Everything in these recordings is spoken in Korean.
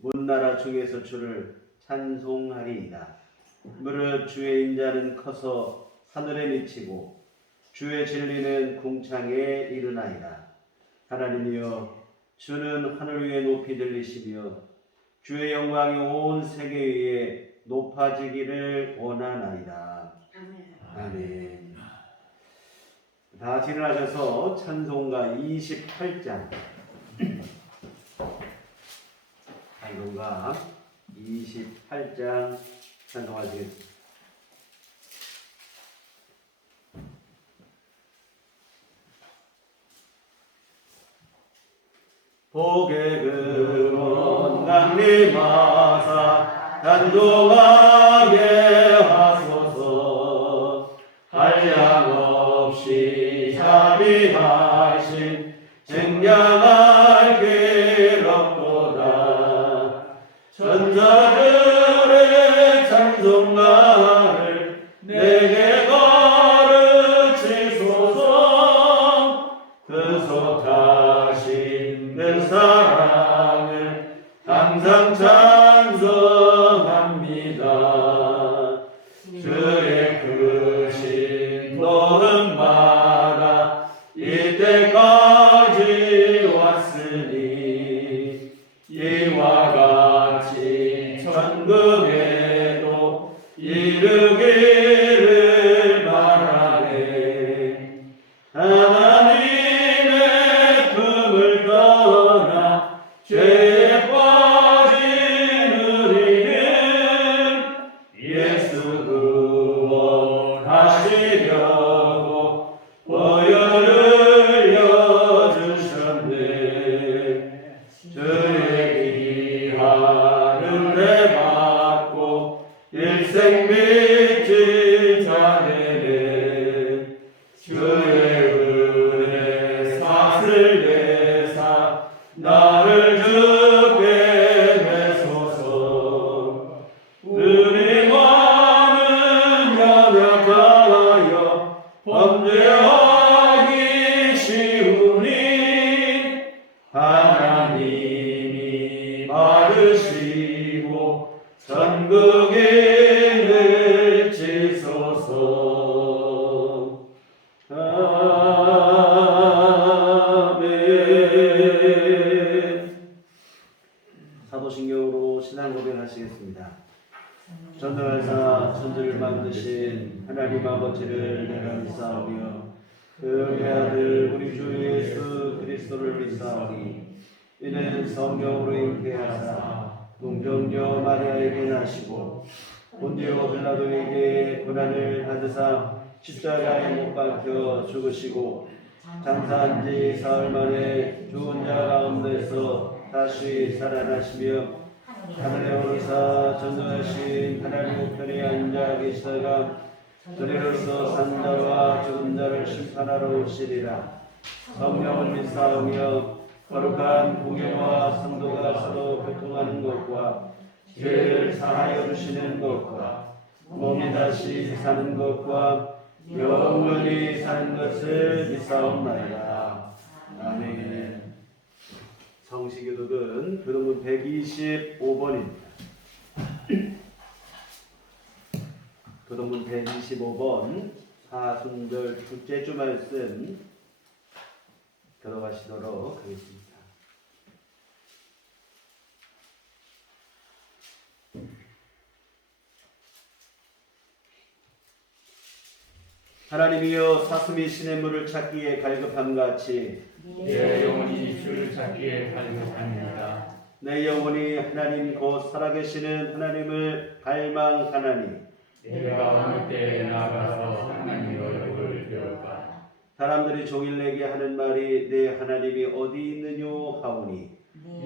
문나라 중에서 주를 찬송하리이다. 무릇 주의 인자는 커서 하늘에 미치고 주의 진리는 궁창에 이르나이다. 하나님이여, 주는 하늘 위에 높이 들리시며 주의 영광이 온 세계 위에 높아지기를 원하나이다. 아멘. 다 같이 일어나셔서 찬송가 28장 찬송가 28장 찬송하시겠습니다. 복의 근원 강림하사 단종하게 하소서. 한량없이 자비하신 증량할 길 없도다. 천사들의 찬송가를 내게 가르치소서. 그 속하신 그 사랑을 항상 찬송합니다. 주의 크신 도움마다 이때까지 왔으니 이와 같이 천국에도 이르기를 바라네. 하나님의 품을 떠나 죄에 빠진 우리는 예수 구원하시려고 보혈을 여주셨네. 주의 귀한 은혜 받고 일생 믿지 자네는 주의 은혜 삭을 내사 나를 주게 되소서. 우리 마음은 연약하여 범죄하기 쉬우니 하나님이 받으시고 천국에 내치소서. 아멘. 사도신경으로 신앙 고백하시겠습니다. 전능하사 천지를 만드신 하나님 아버지를 내가 믿사오며 그 아들 우리 주 예수 그리스도를 믿사오니 이는 성령으로 잉태하사 동정녀 마리아에게 나시고 본디오 빌라도에게 고난을 받으사 십자가에 못 박혀 죽으시고 장사한 지 사흘 만에 죽은 자 가운데서 다시 살아나시며 하늘에 오르사 전능하신 하나님 우편에 앉아 계시다가 저리로서 산 자와 죽은 자를 심판하러 오시리라. 성령을 믿사오며 거룩한 공예와 성도가 서로 교통하는 것과 죄를 사하여 주시는 것과 몸이 다시 사는 것과 영원히 사는 것을 믿사옵나이다. 아멘. 성시교독은 교독문 125번입니다. 교독문 125번 사순절 둘째 주 말씀 들어가시도록 하겠습니다. 하나님이여, 사슴이 시냇물을 찾기에 갈급함같이 내 영혼이 주를 찾기에 갈급합니다. 내 영혼이 하나님 곧 살아계시는 하나님을 갈망하나니 내가 어느 때에 나가서 하나님 얼굴을 배울까. 사람들이 종일 내게 하는 말이 내 하나님이 어디 있느뇨 하오니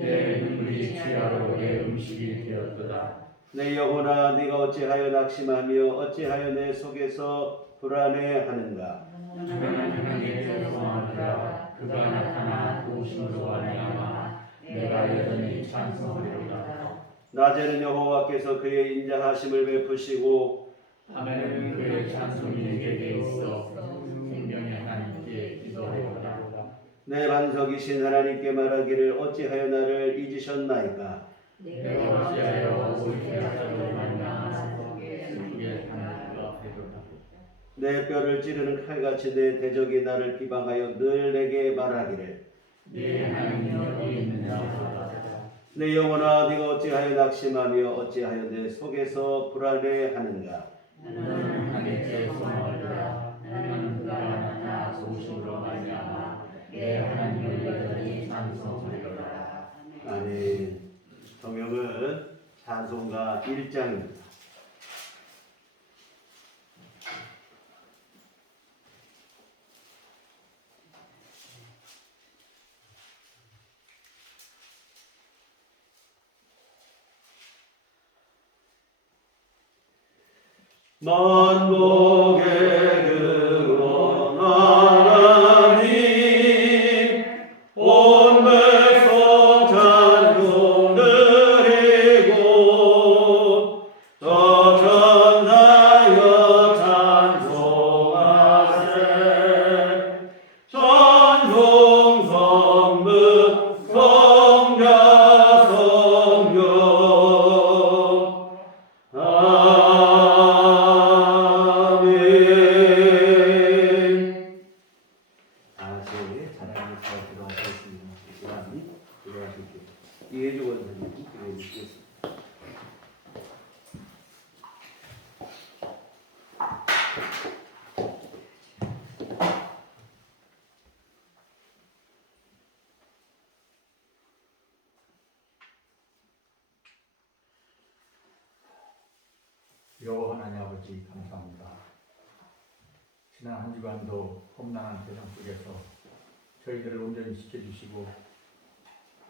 내 눈물이 취하로 내 음식이 되었도다. 내 영혼아, 네가 어찌하여 낙심하며 어찌하여 내 속에서 불안해하는가. 저는 하나님께 소망하노라. 그가 나타나 도우심으로 말미암아 내가 여전히 찬송하리로다. 낮에는 여호와께서 그의 인자하심을 베푸시고 밤에는 그의 찬송이 내게 있어 생명의 하나님께 기도하리로다. 내 반석이신 하나님께 말하기를 어찌하여 나를 잊으셨나이까. 내가 어찌하여 옳게 하자고 만나 속에 사는가 되도다. 내 뼈를 찌르는 칼같이 내 대적이 나를 비방하여 늘 내게 말하기를 네 하나님이 어디 있느냐 하다. 내 영혼아 네가 어찌하여 낙심하며 어찌하여 내 속에서 불안해하는가. 너는 하나님께 소망하리라. 나는 그가 나타나 도우심으로 말미암아 내 하나님을 여전히 찬송하리라. 아멘. 성경은 찬송가 1장입니다. 만복의 근원 하나님 온 백성 찬송 드리고 저 천사여 찬송하세 찬송 성문 성자 성령 이해주 원사님 기도해주시겠습니다. 여호와 하나님 아버지 감사합니다. 지난 한 주간도 험난한 세상 속에서 저희들을 온전히 지켜주시고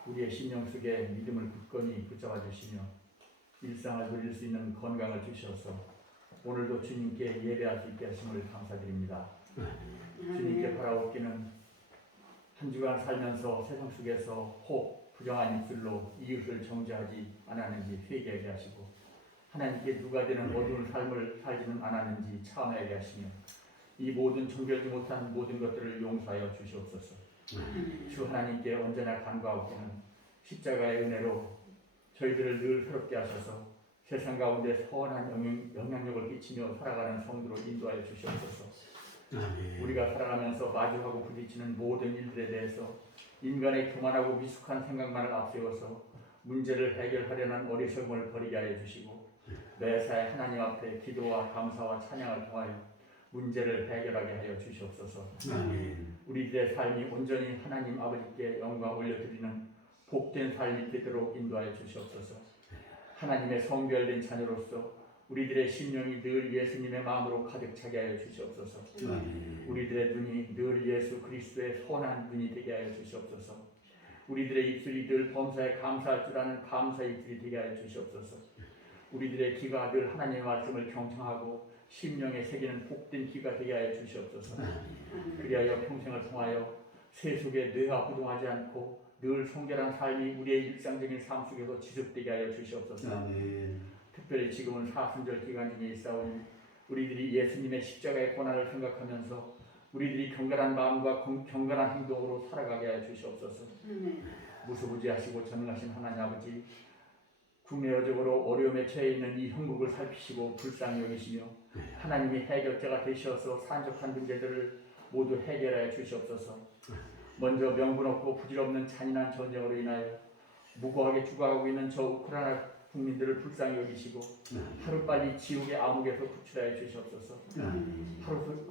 우리의 심령 속에 믿음을 굳건히 붙잡아 주시며 일상을 누릴 수 있는 건강을 주셔서 오늘도 주님께 예배할 수 있게 하심을 감사드립니다. 주님께 바라옵기는 한 주간 살면서 세상 속에서 혹 부정한 입술로 이웃을 정죄하지 않았는지 회개하게 하시고 하나님께 누가 되는 어두운 삶을 살지는 않았는지 참회하게 하시며 이 모든 정결지 못한 모든 것들을 용서하여 주시옵소서. 주 하나님께 언제나 간구하옵기는 십자가의 은혜로 저희들을 늘 새롭게 하셔서 세상 가운데 선한 영향력을 끼치며 살아가는 성도로 인도하여 주시옵소서. 우리가 살아가면서 마주하고 부딪히는 모든 일들에 대해서 인간의 교만하고 미숙한 생각만을 앞세워서 문제를 해결하려는 어리석음을 버리게 하여 주시고 매사에 하나님 앞에 기도와 감사와 찬양을 통하여 문제를 해결하게 하여 주시옵소서. 우리들의 삶이 온전히 하나님 아버지께 영광 올려드리는 복된 삶이 되도록 인도하여 주시옵소서. 하나님의 성별된 자녀로서 우리들의 심령이 늘 예수님의 마음으로 가득 차게 하여 주시옵소서. 우리들의 눈이 늘 예수 그리스도의 선한 눈이 되게 하여 주시옵소서. 우리들의 입술이 늘 범사에 감사할 줄 아는 감사의 입술이 되게 하여 주시옵소서. 우리들의 귀가 늘 하나님의 말씀을 경청하고 심령에 새기는 복된 귀가 되게 하여 주시옵소서. 그리하여 평생을 통하여 세속에 뇌와 부동하지 않고 늘 성결한 삶이 우리의 일상적인 삶 속에서 지속되게 하여 주시옵소서. 특별히 지금은 사순절 기간 중에 있사오니 우리들이 예수님의 십자가의 고난을 생각하면서 우리들이 경건한 마음과 경건한 행동으로 살아가게 하여 주시옵소서. 무소부지하시고 전능하신 하나님 아버지, 국내적으로 어려움에 처해 있는 이 형국을 살피시고 불쌍히 여기시며 하나님이 해결자가 되셔서 산적한 문제들을 모두 해결하여 주시옵소서. 먼저 명분 없고 부질없는 잔인한 전쟁으로 인하여 무고하게 죽어가고 있는 저 우크라이나 국민들을 불쌍히 여기시고 하루빨리 지옥의 암흑에서 구출하여 주시옵소서.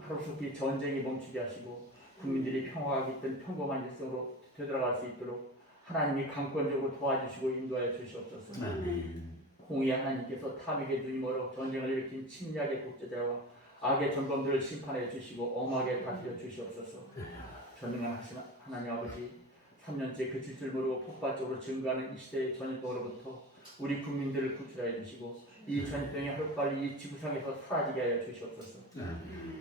하루속히 전쟁이 멈추게 하시고 국민들이 평화가 깃든 평범한 일상으로 되돌아갈 수 있도록 하나님이 강권적으로 도와주시고 인도하여 주시옵소서. 공의 하나님께서 탐욕의 눈이 멀어 전쟁을 일으킨 침략의 독재자와 악의 전범들을 심판해 주시고 엄하게 다스려 주시옵소서. 전능한 하나님 아버지, 3년째 그칠 줄 모르고 폭발적으로 증가하는 이 시대의 전염병으로부터 우리 국민들을 구출하여 주시고 이 전염병이 하루빨리 이 지구상에서 사라지게 하여 주시옵소서.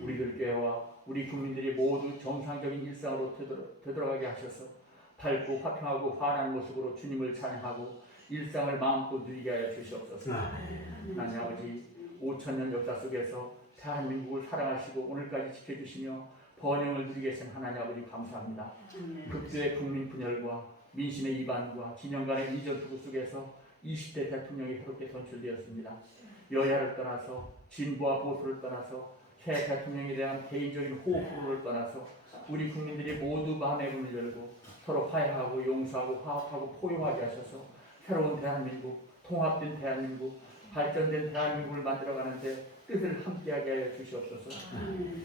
우리들 교회와 우리 국민들이 모두 정상적인 일상으로 되돌아가게 하셔서 밝고 화평하고 환한 모습으로 주님을 찬양하고 일상을 마음껏 누리게 하여 주시옵소서. 하나님 아버지, 5,000년 역사 속에서 대한민국을 사랑하시고 오늘까지 지켜주시며 번영을 누리게 계신 하나님 아버지 감사합니다. 극도의 국민 분열과 민심의 이반과 진영 간의 이전 투구 속에서 20대 대통령이 새롭게 선출되었습니다. 여야를 떠나서 진보와 보수를 떠나서 새 대통령에 대한 개인적인 호흡을 떠나서 우리 국민들이 모두 마음의 문을 열고 서로 화해하고 용서하고 화합하고 포용하게 하셔서 새로운 대한민국, 통합된 대한민국, 발전된 대한민국을 만들어가는데 뜻을 함께하게 하여 주시옵소서.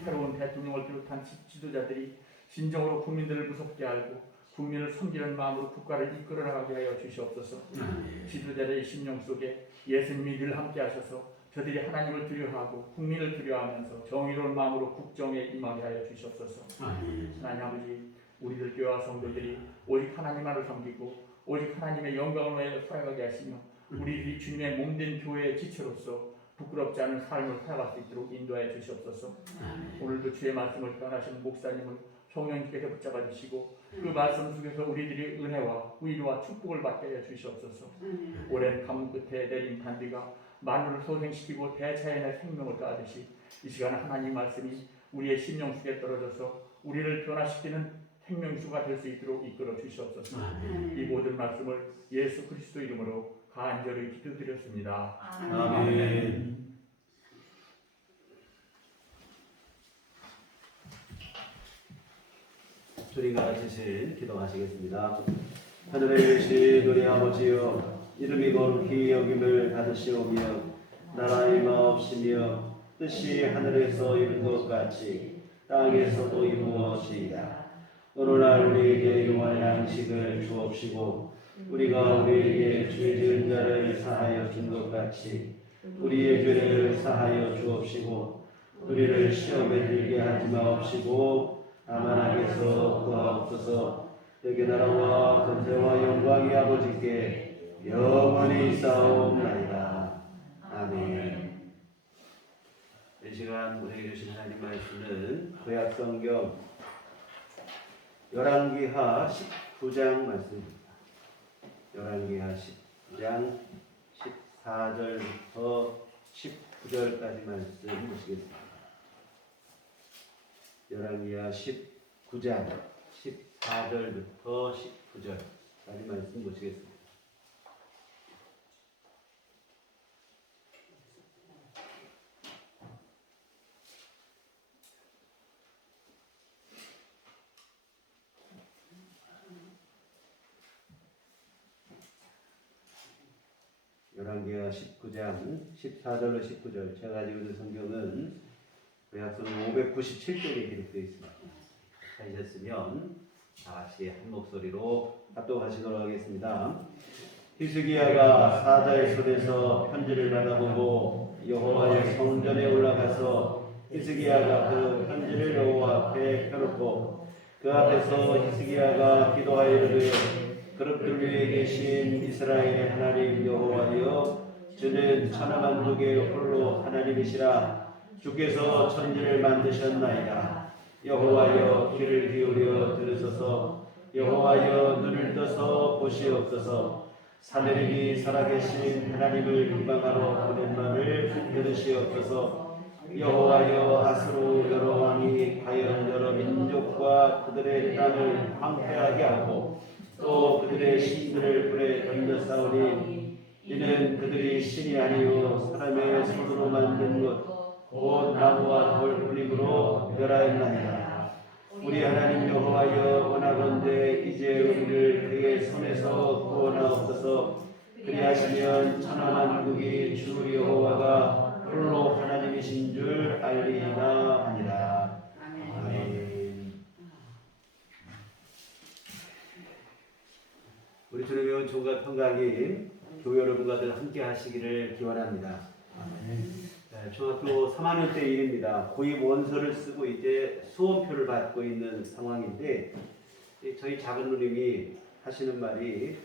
새로운 대통령을 비롯한 지도자들이 진정으로 국민들을 무섭게 알고 국민을 섬기는 마음으로 국가를 이끌어 나가게 하여 주시옵소서. 지도자들의 심령 속에 예수님이 늘 함께 하셔서 저들이 하나님을 두려워하고 국민을 두려워하면서 정의로운 마음으로 국정에 임하게 하여 주시옵소서. 하나님 아버지, 우리들 교회와 성도들이 오직 하나님만을 섬기고 오직 하나님의 영광을 위해 살아가게 하시며 우리들이 주님의 몸된 교회의 지체로서 부끄럽지 않은 삶을 살아갈 수 있도록 인도하여 주시옵소서. 오늘도 주의 말씀을 전하시는 목사님을 성령님께서 붙잡아 주시고 그 말씀 속에서 우리들이 은혜와 위로와 축복을 받게 하여 주시옵소서. 오랜 가뭄 끝에 내린 단비가 만물을 소생시키고 대자연의 생명을 따듯이 이 시간 하나님 말씀이 우리의 심령 속에 떨어져서 우리를 변화시키는 생명수가 될 수 있도록 이끌어 주시옵소서. 이 모든 말씀을 예수 그리스도 이름으로 간절히 기도드렸습니다. 아멘. 주님 가르치신 기도하시겠습니다. 하늘에 계신 우리 아버지여, 이름이 거룩히 여김을 받으시오며 나라 임하옵시며 뜻이 하늘에서 이룬 것 같이 땅에서도 이루어지이다. 오늘날 우리에게 용할 양식을 주옵시고 우리가 우리에게 죄 지은 자를 사하여 준 것 같이 우리의 죄를 사하여 주옵시고 우리를 시험에 들게 하지 마옵시고 다만 악에서 구하옵소서. 여기 나라와 권세와 영광이 아버지께 영원히 있사옵나이다. 아멘. 이 시간 우리에게 주신 하나님 말씀은 구약성경 열왕기하 19장 말씀입니다. 열왕기하 19장 14절부터 19절까지 말씀 보시겠습니다. 열왕기하 19장 14절부터 19절까지 말씀 보시겠습니다. 열왕기하 19장 14절로 19절, 제가 가지고 있는 성경은 구약성경 597쪽에 기록되어 있습니다. 찾으셨으면 다같이 한 목소리로 합독하시도록 하겠습니다. 히스기야가 사자의 손에서 편지를 받아보고 여호와의 성전에 올라가서 히스기야가 그 편지를 여호와 앞에 펴놓고 그 앞에서 히스기야가 기도하여 이르되 그릇들 위에 계신 이스라엘의 하나님 여호와여, 주는 천하만국의 홀로 하나님이시라. 주께서 천지를 만드셨나이다. 여호와여, 귀를 기울여 들으소서. 여호와여, 눈을 떠서 보시옵소서. 사내림이 살아계신 하나님을 비방하러 보낸 말을 들으시옵소서. 여호와여, 아수르 여러 왕이 과연 여러 민족과 그들의 땅을 황폐하게 하고 또 그들의 신들을 불에 던져싸우니 이는 그들이 신이 아니요 사람의 손으로 만든 것 곧 나무와 돌풀림으로 멸하였나이다. 우리 하나님 여호와여, 원하건대 이제 우리를 그의 손에서 구원하옵소서. 그리하시면 천하만국이 주 여호와가 홀로 하나님이신 줄 알리이다 하니라. 아멘. 우리 주님의 은총과 평강이 교회 여러분과 늘 함께 하시기를 기원합니다. 중학교 3학년 때 일입니다. 고입 원서를 쓰고 이제 수험표를 받고 있는 상황인데, 저희 작은 누님이 하시는 말이,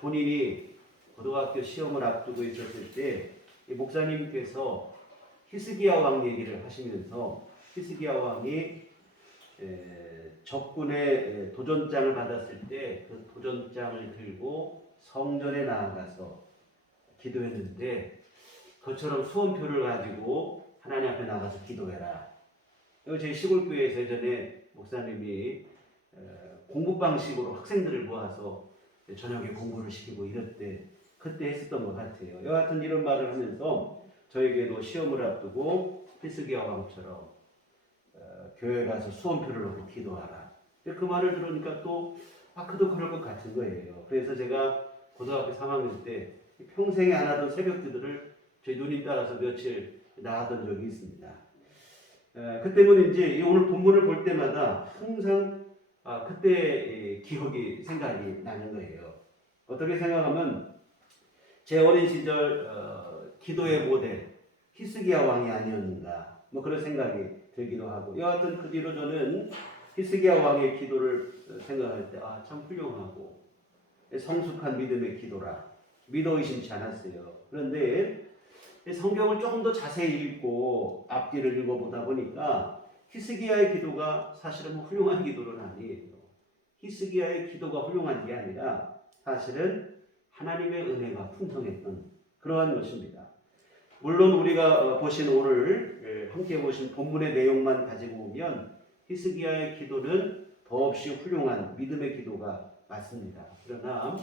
본인이 고등학교 시험을 앞두고 있었을 때 목사님께서 히스기야 왕 얘기를 하시면서 히스기야 왕이 적군의 도전장을 받았을 때 그 도전장을 들고 성전에 나아가서 기도했는데, 그처럼 수험표를 가지고 하나님 앞에 나가서 기도해라. 저희 시골교회에서 예전에 목사님이 공부 방식으로 학생들을 모아서 저녁에 공부를 시키고 이럴 때 그때 했었던 것 같아요. 여하튼 이런 말을 하면서 저에게도 시험을 앞두고 히스기야 왕처럼 교회 가서 수험표를 놓고 기도하라. 그 말을 들으니까 또 그도 그럴 것 같은 거예요. 그래서 제가 고등학교 3학년 때 평생에 안 하던 새벽 기도를 저희 누님 따라서 며칠 나갔던 적이 있습니다. 그 때문인지 오늘 본문을 볼 때마다 항상 그때 기억이 생각이 나는 거예요. 어떻게 생각하면 제 어린 시절 기도의 모델 히스기야 왕이 아니었는가 뭐 그런 생각이 들기도 하고 여하튼 그 뒤로 저는 히스기야 왕의 기도를 생각할 때 참 훌륭하고 성숙한 믿음의 기도라 믿어 의심치 않았어요. 그런데 성경을 조금 더 자세히 읽고 앞뒤를 읽어보다 보니까 히스기야의 기도가 사실은 훌륭한 기도는 아니에요. 히스기야의 기도가 훌륭한 게 아니라 사실은 하나님의 은혜가 풍성했던 그러한 것입니다. 물론 우리가 보신 오늘 함께 보신 본문의 내용만 가지고 보면 히스기야의 기도는 더없이 훌륭한 믿음의 기도가 맞습니다. 그러나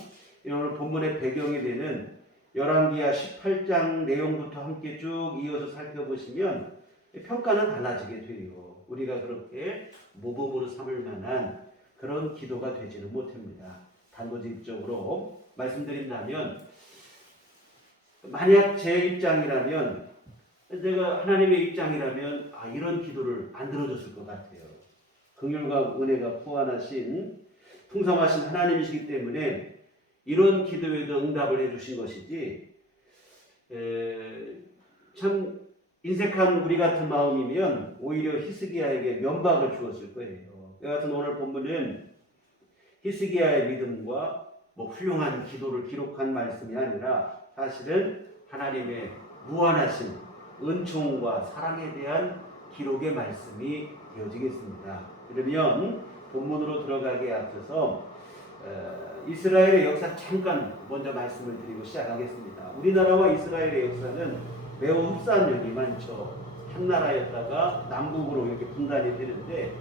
오늘 본문의 배경이 되는 열왕기하 18장 내용부터 함께 쭉 이어서 살펴보시면 평가는 달라지게 돼요. 우리가 그렇게 모범으로 삼을 만한 그런 기도가 되지는 못합니다. 단도직입적으로 말씀드린다면 만약 제 입장이라면 제가 하나님의 입장이라면 이런 기도를 안 들어줬을 것 같아요. 긍휼과 은혜가 포함하신 풍성하신 하나님이시기 때문에 이런 기도에도 응답을 해주신 것이지 참 인색한 우리 같은 마음이면 오히려 히스기야에게 면박을 주었을 거예요. 여하튼 오늘 본문은 히스기야의 믿음과 훌륭한 기도를 기록한 말씀이 아니라 사실은 하나님의 무한하신 은총과 사랑에 대한 기록의 말씀이 되어지겠습니다. 그러면 본문으로 들어가기에 앞서서 이스라엘의 역사 잠깐 먼저 말씀을 드리고 시작하겠습니다. 우리나라와 이스라엘의 역사는 매우 흡사한 면이 많죠. 한 나라였다가 남북으로 이렇게 분단이 되는데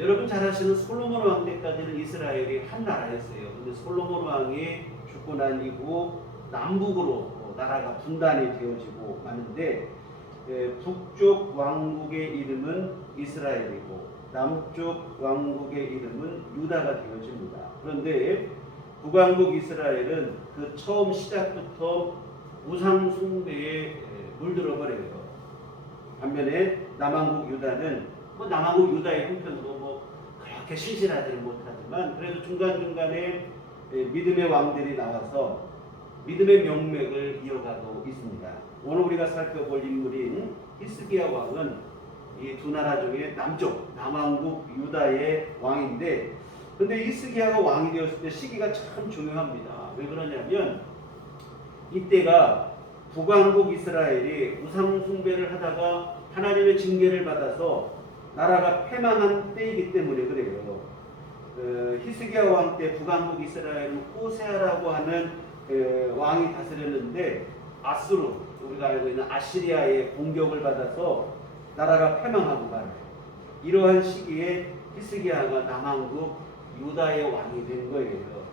여러분 잘 아시는 솔로몬 왕 때까지는 이스라엘이 한 나라였어요. 근데 솔로몬 왕이 죽고 난 이후 남북으로 나라가 분단이 되어지고 마는데 북쪽 왕국의 이름은 이스라엘이고 남쪽 왕국의 이름은 유다가 되어집니다. 그런데 북왕국 이스라엘은 그 처음 시작부터 우상 숭배에 물들어 버려요. 반면에 남왕국 유다는 남왕국 유다의 형편도 그렇게 신실하지는 못하지만 그래도 중간중간에 믿음의 왕들이 나와서 믿음의 명맥을 이어가고 있습니다. 오늘 우리가 살펴볼 인물인 히스기야 왕은 이 두 나라 중에 남쪽 남왕국 유다의 왕인데 근데 히스기야가 왕이 되었을 때 시기가 참 중요합니다. 왜 그러냐면 이때가 북왕국 이스라엘이 우상 숭배를 하다가 하나님의 징계를 받아서 나라가 패망한 때이기 때문에 그래요. 히스기야 왕 때 북왕국 이스라엘은 호세아라고 하는 왕이 다스렸는데 아수르 우리가 알고 있는 아시리아의 공격을 받아서 나라가 패망하고 말아요. 이러한 시기에 히스기야가 남왕국 유다의 왕이 된 거예요.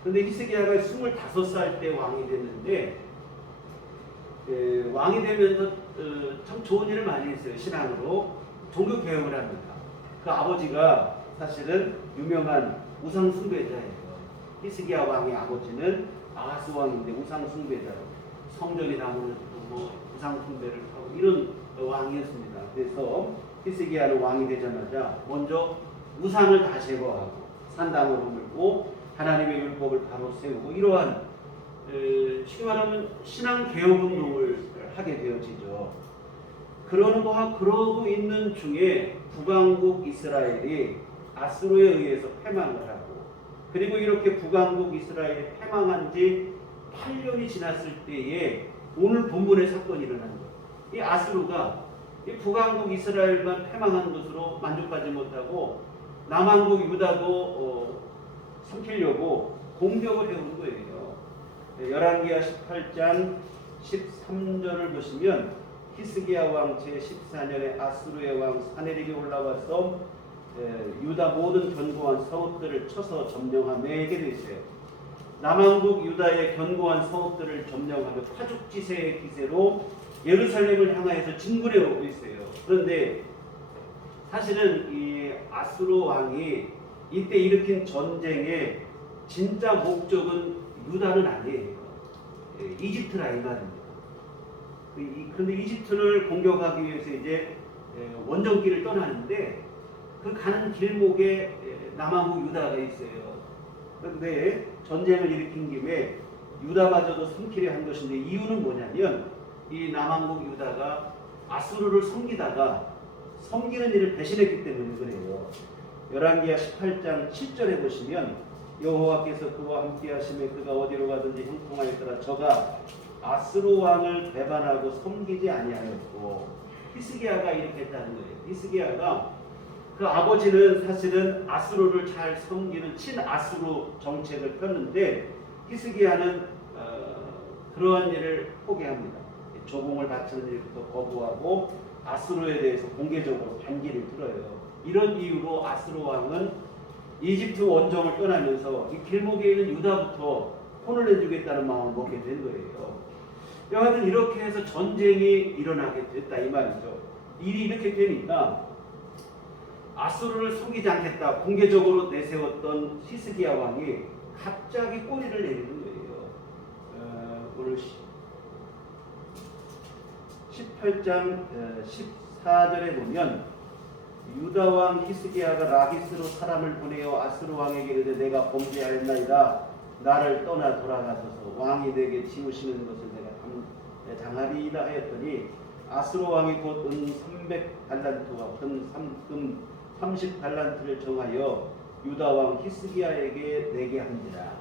그런데 히스기야가 25살 때 왕이 됐는데 왕이 되면서 참 좋은 일을 많이 했어요. 신앙으로 종교 개혁을 합니다. 그 아버지가 사실은 유명한 우상 숭배자예요. 히스기야 왕의 아버지는 아하스 왕인데 우상 숭배자로 성전이 나무르지고 우상 숭배를 하고 이런 왕이었습니다. 그래서 히스기야는 왕이 되자마자 먼저 우상을 다 제거하고 산당을 허물고 하나님의 율법을 바로 세우고 이러한 쉽게 말하면 신앙 개혁 운동을 하게 되어지죠. 그러고 있는 중에 북왕국 이스라엘이 아수르에 의해서 패망을 하고 그리고 이렇게 북왕국 이스라엘이 패망한 지 8년이 지났을 때에 오늘 본문의 사건이 일어난 거예요. 이 아수르가 이 북왕국 이스라엘만 패망한 것으로 만족하지 못하고 남왕국 유다도 삼키려고 공격을 해온 거예요. 열왕기하 18장 13절을 보시면 히스기야 왕 제14년에 아수르의 왕 사네립이 올라와서 유다 모든 견고한 성읍들을 쳐서 점령하며 이렇게 되어 있어요. 남왕국 유다의 견고한 성읍들을 점령하며 파죽지세의 기세로 예루살렘을 향하여서 진군해 오고 있어요. 그런데 사실은 이 아수르 왕이 이때 일으킨 전쟁의 진짜 목적은 유다는 아니에요. 이집트라 이 말입니다. 그런데 이집트를 공격하기 위해서 이제 원정길을 떠나는데 그 가는 길목에 남왕국 유다가 있어요. 그런데 전쟁을 일으킨 김에 유다마저도 섬기려 한 것인데 이유는 뭐냐면 이 남왕국 유다가 아수르를 섬기다가 섬기는 일을 배신했기 때문에 그래요. 열왕기하 18장 7절에 보시면 여호와께서 그와 함께 하시며 그가 어디로 가든지 형통하였더라. 저가 아수르 왕을 배반하고 섬기지 아니하였고 히스기야가 이렇게 했다는 거예요. 히스기야가 그 아버지는 사실은 아수르를 잘 섬기는 친아수르 정책을 폈는데 히스기야는 그러한 일을 포기합니다. 조공을 바치는 일부터 거부하고 아수르에 대해서 공개적으로 반기를 들어요. 이런 이유로 아수르 왕은 이집트 원정을 떠나면서 이 길목에 있는 유다부터 혼을 내주겠다는 마음을 먹게 된 거예요. 여하튼 이렇게 해서 전쟁이 일어나게 됐다 이 말이죠. 일이 이렇게 되니까 아수르를 속이지 않겠다 공개적으로 내세웠던 히스기야 왕이 갑자기 꼬리를 내리는 거예요. 오늘 18장 14절에 보면 유다 왕 히스기야가 라기스로 사람을 보내어 아수르 왕에게 이르되 내가 범죄하였나이다. 나를 떠나 돌아가소서. 왕이 내게 지우시는 것을 내가 당하리이다 하였더니 아수르 왕이 곧 은 300달란트와 금 30달란트를 정하여 유다 왕 히스기야에게 내게 한지라.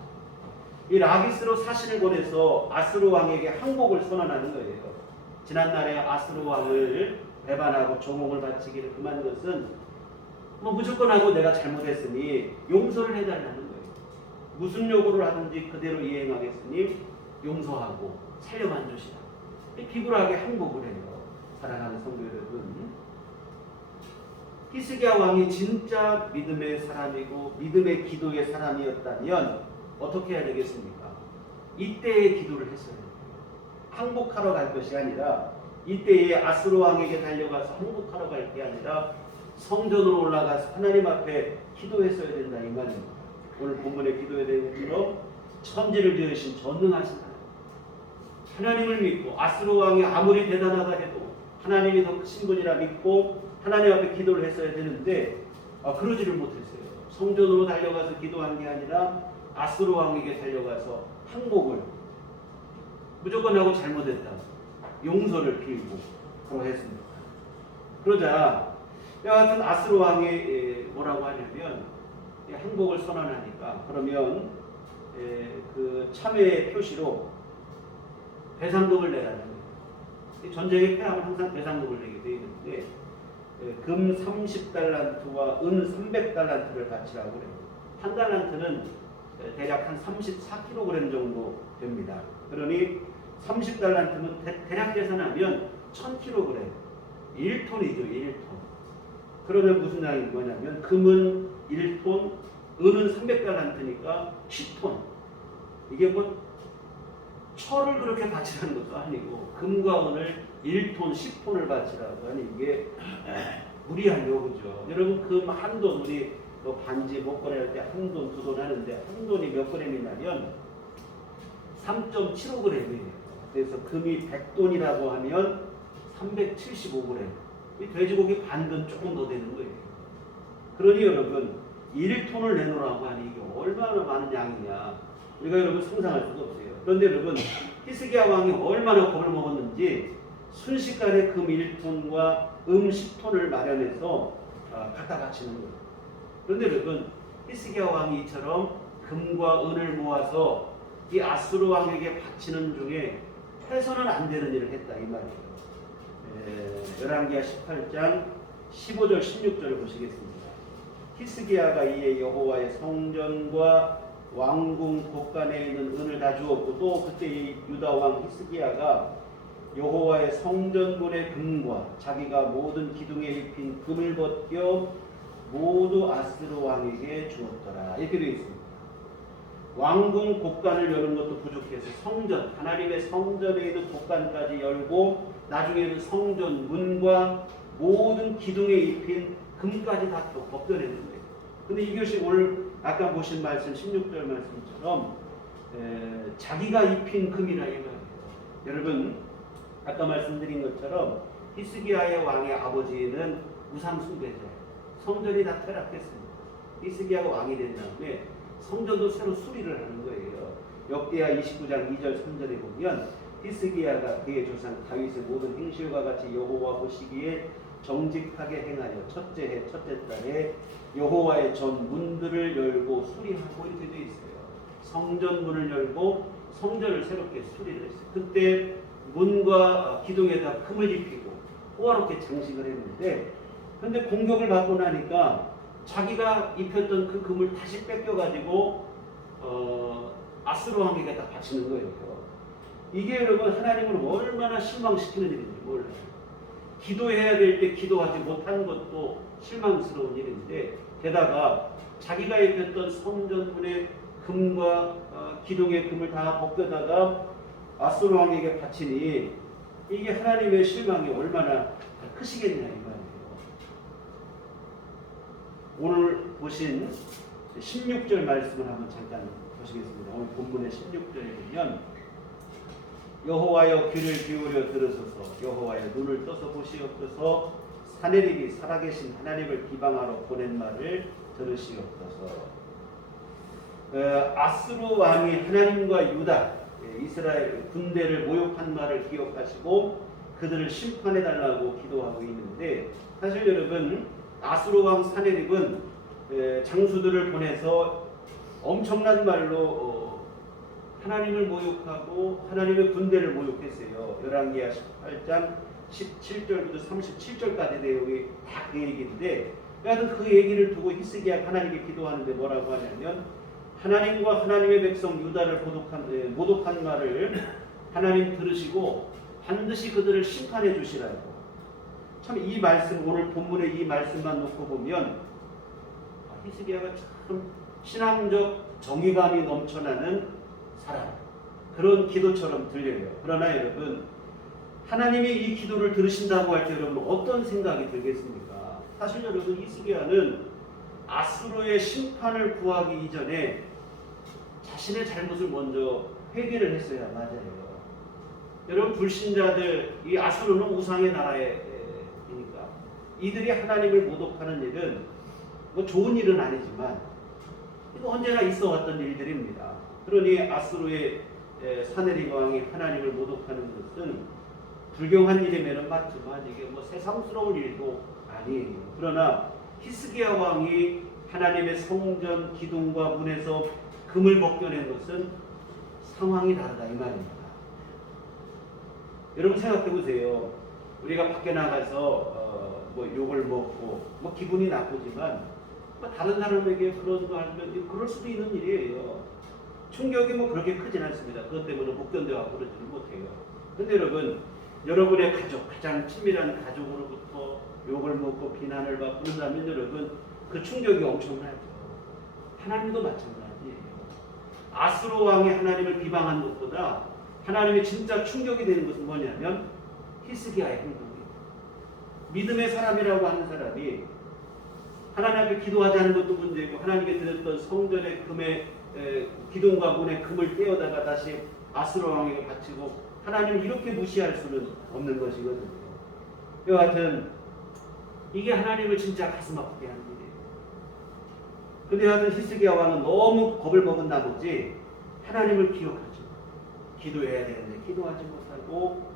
이 라기스로 사신을 보내서 아수르 왕에게 항복을 선언하는 거예요. 지난날에 아수르 왕을 배반하고 조공을 바치기를 금한 것은 무조건 하고 내가 잘못했으니 용서를 해달라는 거예요. 무슨 요구를 하든지 그대로 이행하겠으니 용서하고 살려만 주시라. 비굴하게 항복을 해요. 사랑하는 성도 여러분, 히스기야 왕이 진짜 믿음의 사람이고 믿음의 기도의 사람이었다면 어떻게 해야 되겠습니까? 이때의 기도를 했어야 돼요. 항복하러 갈 것이 아니라 이때에 아수르 왕에게 달려가서 항복하러 갈 게 아니라 성전으로 올라가서 하나님 앞에 기도했어야 된다 이 말입니다. 오늘 본문의 기도에 대해서 천지를 지으신 전능하신 하나님을 믿고 아수르 왕이 아무리 대단하다 해도 하나님이 더 크신 분이라 믿고 하나님 앞에 기도를 했어야 되는데 그러지를 못했어요. 성전으로 달려가서 기도한 게 아니라 아수르 왕에게 달려가서 항복을 무조건 하고 잘못했다. 용서를 빌고 그러했습니다. 그러자 여하튼 아수르 왕이 뭐라고 하냐면 항복을 선언하니까 그러면 그 참회의 표시로 배상금을 내라는 거예요. 전쟁에 패하면 항상 배상금을 내게 되어 있는데 금 30달란트와 은 300달란트를 바치라고 그래요. 한 달란트는 대략 한 34kg 정도 됩니다. 그러니 30달란트면 대략 계산하면 1000kg, 1톤이죠. 1톤. 그러면 무슨 양이 뭐냐면 금은 1톤, 은은 300달란트니까 10톤. 이게 뭐 철을 그렇게 바치라는 것도 아니고 금과 은을 1톤, 10톤을 바치라고 하니 이게 무리한 요구죠. 여러분 금 한 돈 우리 또 반지 목걸이 할 때 한 돈, 두 돈 하는데 한 돈이 몇 그램이냐면 3.75g이에요. 그래서 금이 100돈이라고 하면 375g. 이 돼지고기 반돈 조금 더 되는 거예요. 그러니 여러분 1톤을 내놓으라고 하니 이게 얼마나 많은 양이냐. 우리가 여러분 상상할 수가 없어요. 그런데 여러분 히스기야 왕이 얼마나 겁을 먹었는지 순식간에 금 1톤과 10톤을 마련해서 갖다 바치는 거예요. 그런데 여러분 히스기야 왕이 이처럼 금과 은을 모아서 이 아수르 왕에게 바치는 중에 해서는 안 되는 일을 했다 이 말이에요. 열왕기하 18장 15절 16절을 보시겠습니다. 히스기야가 이에 여호와의 성전과 왕궁 곳간에 있는 은을 다 주었고 또 그때 이 유다 왕 히스기야가 여호와의 성전문의 금과 자기가 모든 기둥에 입힌 금을 벗겨 모두 아수르 왕에게 주었더라. 이렇게 되어 있습니다. 왕궁 곡간을 여는 것도 부족해서 성전, 하나님의 성전에 있는 곡간까지 열고 나중에는 성전 문과 모든 기둥에 입힌 금까지 다 벗겨내는 거예요. 근데 이것이 오늘 아까 보신 말씀 16절 말씀처럼 자기가 입힌 금이라 이 말이에요. 여러분 아까 말씀드린 것처럼 히스기야의 왕의 아버지는 우상 숭배자예요. 성전이 다 퇴락했습니다. 히스기야가 왕이 된 다음에 성전도 새로 수리를 하는 거예요. 역대하 29장 2절 3절에 보면 히스기야가 그의 조상 다윗의 모든 행실과 같이 여호와 보시기에 정직하게 행하여 첫째 해 첫째 달에 여호와의 전 문들을 열고 수리하고 이렇게 되어 있어요. 성전 문을 열고 성전을 새롭게 수리를 했어요. 그때 문과 기둥에다 금을 입히고 호화롭게 장식을 했는데, 그런데 공격을 받고 나니까 자기가 입혔던 그 금을 다시 뺏겨가지고 아스로 왕에게 다 바치는 거예요. 이게 여러분 하나님을 얼마나 실망시키는 일인지 몰라요. 기도해야 될 때 기도하지 못한 것도 실망스러운 일인데, 게다가 자기가 입혔던 성전문의 금과 기둥의 금을 다 벗겨다가 아스로 왕에게 바치니 이게 하나님의 실망이 얼마나 크시겠냐 이 말이에요. 오늘 보신 16절 말씀을 한번 잠깐 보시겠습니다. 오늘 본문의 16절에 보면 여호와여 귀를 기울여 들으소서, 여호와여 눈을 떠서 보시옵소서, 사내립이 살아계신 하나님을 비방하러 보낸 말을 들으시옵소서. 아스루 왕이 하나님과 유다 이스라엘 군대를 모욕한 말을 기억하시고 그들을 심판해달라고 기도하고 있는데, 사실 여러분 아스루 왕 사내립은 장수들을 보내서 엄청난 말로 하나님을 모욕하고 하나님의 군대를 모욕했어요. 열왕기하 18장 17절부터 37절까지 내용이 다 그 얘기인데, 여하튼 그 얘기를 두고 히스기야 하나님께 기도하는데 뭐라고 하냐면, 하나님과 하나님의 백성 유다를 모독한 말을 하나님 들으시고 반드시 그들을 심판해 주시라고. 참 이 말씀, 오늘 본문의 이 말씀만 놓고 보면 히스기야가 참 신앙적 정의감이 넘쳐나는 사람, 그런 기도처럼 들려요. 그러나 여러분 하나님이 이 기도를 들으신다고 할 때 여러분 어떤 생각이 들겠습니까? 사실 여러분 히스기야는 아수르의 심판을 구하기 이전에 자신의 잘못을 먼저 회개를 했어야 맞아요. 여러분 불신자들, 이 아수르는 우상의 나라이니까 이들이 하나님을 모독하는 일은 뭐 좋은 일은 아니지만 이거 언제나 있어 왔던 일들입니다. 그러니 아수르의 사내립 왕이 하나님을 모독하는 것은 불경한 일이면 맞지만 이게 뭐 세상스러운 일도 아니에요. 그러나 히스기야 왕이 하나님의 성전 기둥과 문에서 금을 벗겨낸 것은 상황이 다르다 이 말입니다. 여러분 생각해 보세요. 우리가 밖에 나가서 뭐 욕을 먹고 뭐 기분이 나쁘지만 뭐 다른 사람에게 그런 거 하면 그럴 수도 있는 일이에요. 충격이 뭐 그렇게 크진 않습니다. 그것 때문에 못 견뎌하고 그러지는 못해요. 근데 여러분, 여러분의 가족, 가장 친밀한 가족으로부터 욕을 먹고 비난을 받고 그런다면 여러분 그 충격이 엄청나죠. 하나님도 마찬가지예요. 아수르 왕이 하나님을 비방한 것보다 하나님의 진짜 충격이 되는 것은 뭐냐면 히스기야의 행동이에요. 믿음의 사람이라고 하는 사람이 하나님 앞에 기도하지 않은 것도 문제고 하나님께 드렸던 성전의 금의 기둥과 문의 금을 떼어다가 다시 아수르 왕에게 바치고 하나님을 이렇게 무시할 수는 없는 것이거든요. 여하튼 이게 하나님을 진짜 가슴 아프게 하는 일이에요. 근데 여하튼 히스기야 왕은 너무 겁을 먹은 나머지 하나님을 기억하죠. 기도해야 되는데 기도하지 못하고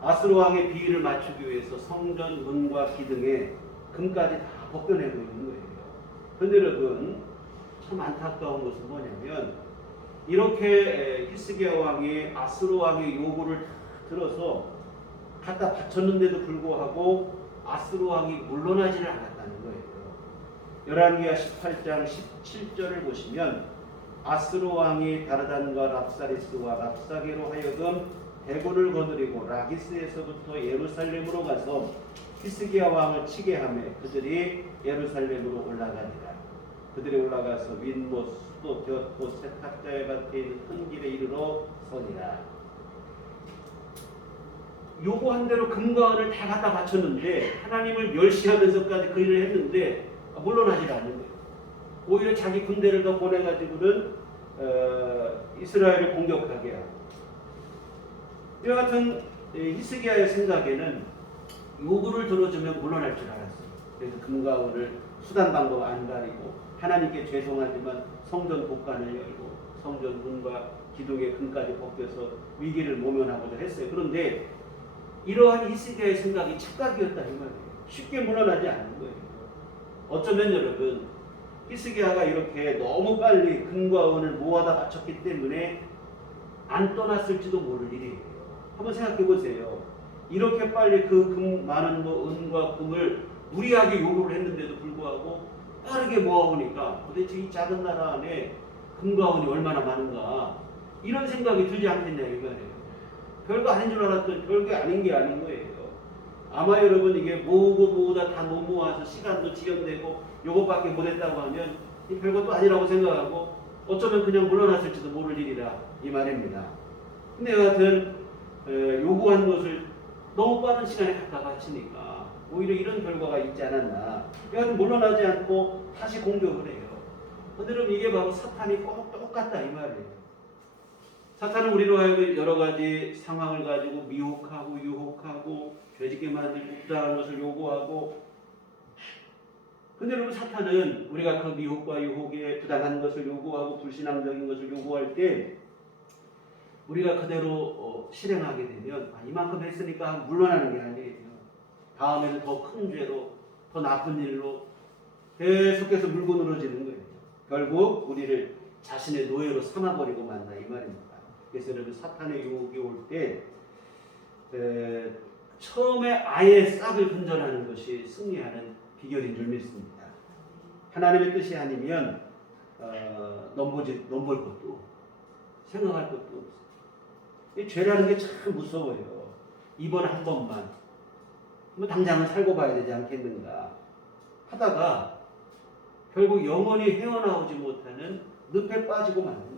아수르 왕의 비위를 맞추기 위해서 성전 문과 기둥에 금까지 다 벗겨내고 있는 거예요. 그런데 여러분 참 안타까운 것은 뭐냐면 이렇게 히스기야 왕이 아수르 왕의 요구를 다 들어서 갖다 바쳤는데도 불구하고 아수르 왕이 물러나지를 않았다는 거예요. 열왕기하 18장 17절을 보시면 아수르 왕이 다르단과 랍사리스와 랍사게로 하여금 대군을 거느리고 라기스에서부터 예루살렘으로 가서 히스기야 왕을 치게 하며 그들이 예루살렘으로 올라가니라. 그들이 올라가서 윗못 수도 곁고 세탁자의 밭에 있는 큰 길에 이르러 서니라. 요구한 대로 금과 은을 다 갖다 바쳤는데 하나님을 멸시하면서까지 그 일을 했는데 물러나지 않는 거예요. 오히려 자기 군대를 더 보내가지고는 이스라엘을 공격하게 하고, 이와 같은 히스기야의 생각에는 요구를 들어주면 물러날 줄 알았어요. 그래서 금과 은을 수단 방법 안 가리고 하나님께 죄송하지만 성전 복관을 열고 성전 문과 기둥의 금까지 벗겨서 위기를 모면하고자 했어요. 그런데 이러한 히스기야의 생각이 착각이었다 이 말이에요. 쉽게 물러나지 않는 거예요. 어쩌면 여러분, 히스기야가 이렇게 너무 빨리 금과 은을 모아다 바쳤기 때문에 안 떠났을지도 모를 일이에요. 한번 생각해 보세요. 이렇게 빨리 그 많은 은과 금을 무리하게 요구를 했는데도 불구하고 빠르게 모아보니까 도대체 이 작은 나라 안에 금과 은이 얼마나 많은가, 이런 생각이 들지 않겠냐 이 말이에요. 별거 아닌 줄 알았더니 별게 아닌 게 아닌 거예요. 아마 여러분 이게 모으다 다 못 모아서 시간도 지연되고 요것밖에 못했다고 하면 이 별것도 아니라고 생각하고 어쩌면 그냥 물러났을지도 모를 일이라 이 말입니다. 근데 여하튼 요구한 것을 너무 빠른 시간에 갖다 바치니까 오히려 이런 결과가 있지 않았나. 여하튼 물러나지 않고 다시 공격을 해요. 근데 여러분 이게 바로 사탄이 꼭 똑같다 이 말이에요. 사탄은 우리로 하여금 여러 가지 상황을 가지고 미혹하고 유혹하고 죄짓게 만들고 부당한 것을 요구하고, 근데 여러분 사탄은 우리가 그 미혹과 유혹에 부당한 것을 요구하고 불신앙적인 것을 요구할 때 우리가 그대로 실행하게 되면 이만큼 했으니까 물러나는 게 아니에요. 다음에는 더 큰 죄로 더 나쁜 일로 계속해서 물고 늘어지는 거예요. 결국 우리를 자신의 노예로 삼아버리고 만다 이 말입니다. 그래서 여러분 사탄의 유혹이 올 때 처음에 아예 싹을 근절하는 것이 승리하는 비결인 줄 믿습니다. 하나님의 뜻이 아니면 넘볼 것도 생각할 것도 없어요. 이 죄라는 게 참 무서워요. 이번 한 번만 뭐 당장은 살고 봐야 되지 않겠는가 하다가 결국 영원히 헤어나오지 못하는 늪에 빠지고 마는 거예요.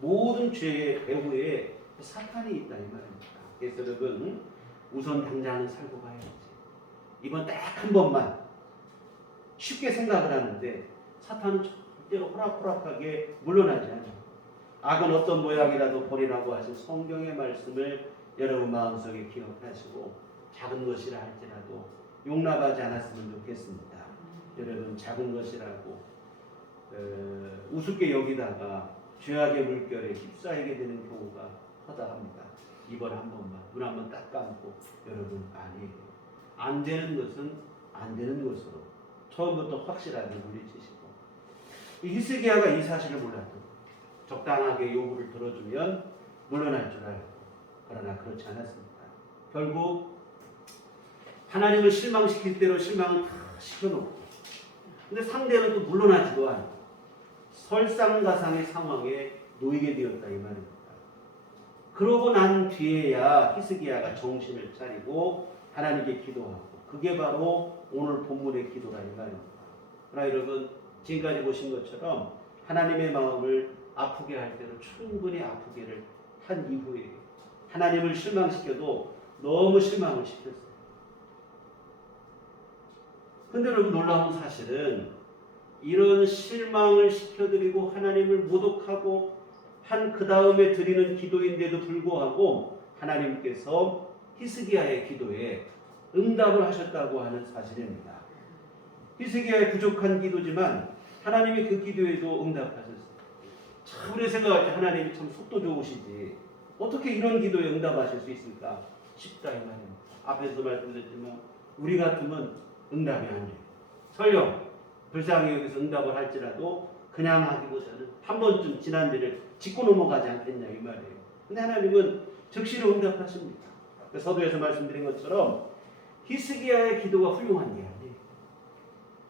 모든 죄의 배후에 사탄이 있다 이 말입니다. 그래서 여러분 우선 당장은 살고 봐야지. 이번 딱 한 번만 쉽게 생각을 하는데 사탄은 절대로 호락호락하게 물러나지 않아요. 악은 어떤 모양이라도 버리라고 하신 성경의 말씀을 여러분 마음속에 기억하시고 작은 것이라 할지라도 용납하지 않았으면 좋겠습니다. 여러분 작은 것이라고 우습게 여기다가 죄악의 물결에 휩싸이게 되는 경우가 허다합니다. 이번 한 번만 눈 한 번 딱 감고 여러분 아니에요. 안 되는 것은 안 되는 것으로 처음부터 확실하게 물리치시고, 이 히스기야가 이 사실을 몰랐던 거예요. 적당하게 요구를 들어주면 물러날 줄 알고, 그러나 그렇지 않았습니다. 결국 하나님을 실망시킬 대로 실망을 다 시켜놓고, 근데 상대는 또 물러나지도 않고 설상가상의 상황에 놓이게 되었다 이 말입니다. 그러고 난 뒤에야 히스기야가 정신을 차리고 하나님께 기도하고, 그게 바로 오늘 본문의 기도라 이 말입니다. 그러나 여러분 지금까지 보신 것처럼 하나님의 마음을 아프게 할 대로 충분히 아프게를 한 이후에 하나님을 실망시켜도 너무 실망을 시켰어요. 근데 여러분 놀라운 사실은 이런 실망을 시켜드리고 하나님을 모독하고 한 그 다음에 드리는 기도인데도 불구하고 하나님께서 히스기야의 기도에 응답을 하셨다고 하는 사실입니다. 히스기야의 부족한 기도지만 하나님이 그 기도에도 응답하셨어요. 참 우리 생각할 때 하나님이 참 속도 좋으시지 어떻게 이런 기도에 응답하실 수 있을까 싶다 이 말입니다. 앞에서 말씀드렸지만 우리 같으면 응답이 안 돼요. 설령 불쌍히 여기서 응답을 할지라도 그냥 하기보다는 한 번쯤 지난 일을 짚고 넘어가지 않겠냐 이 말이에요. 근데 하나님은 즉시로 응답하십니다. 서두에서 말씀드린 것처럼 히스기야의 기도가 훌륭한 게 아니에요.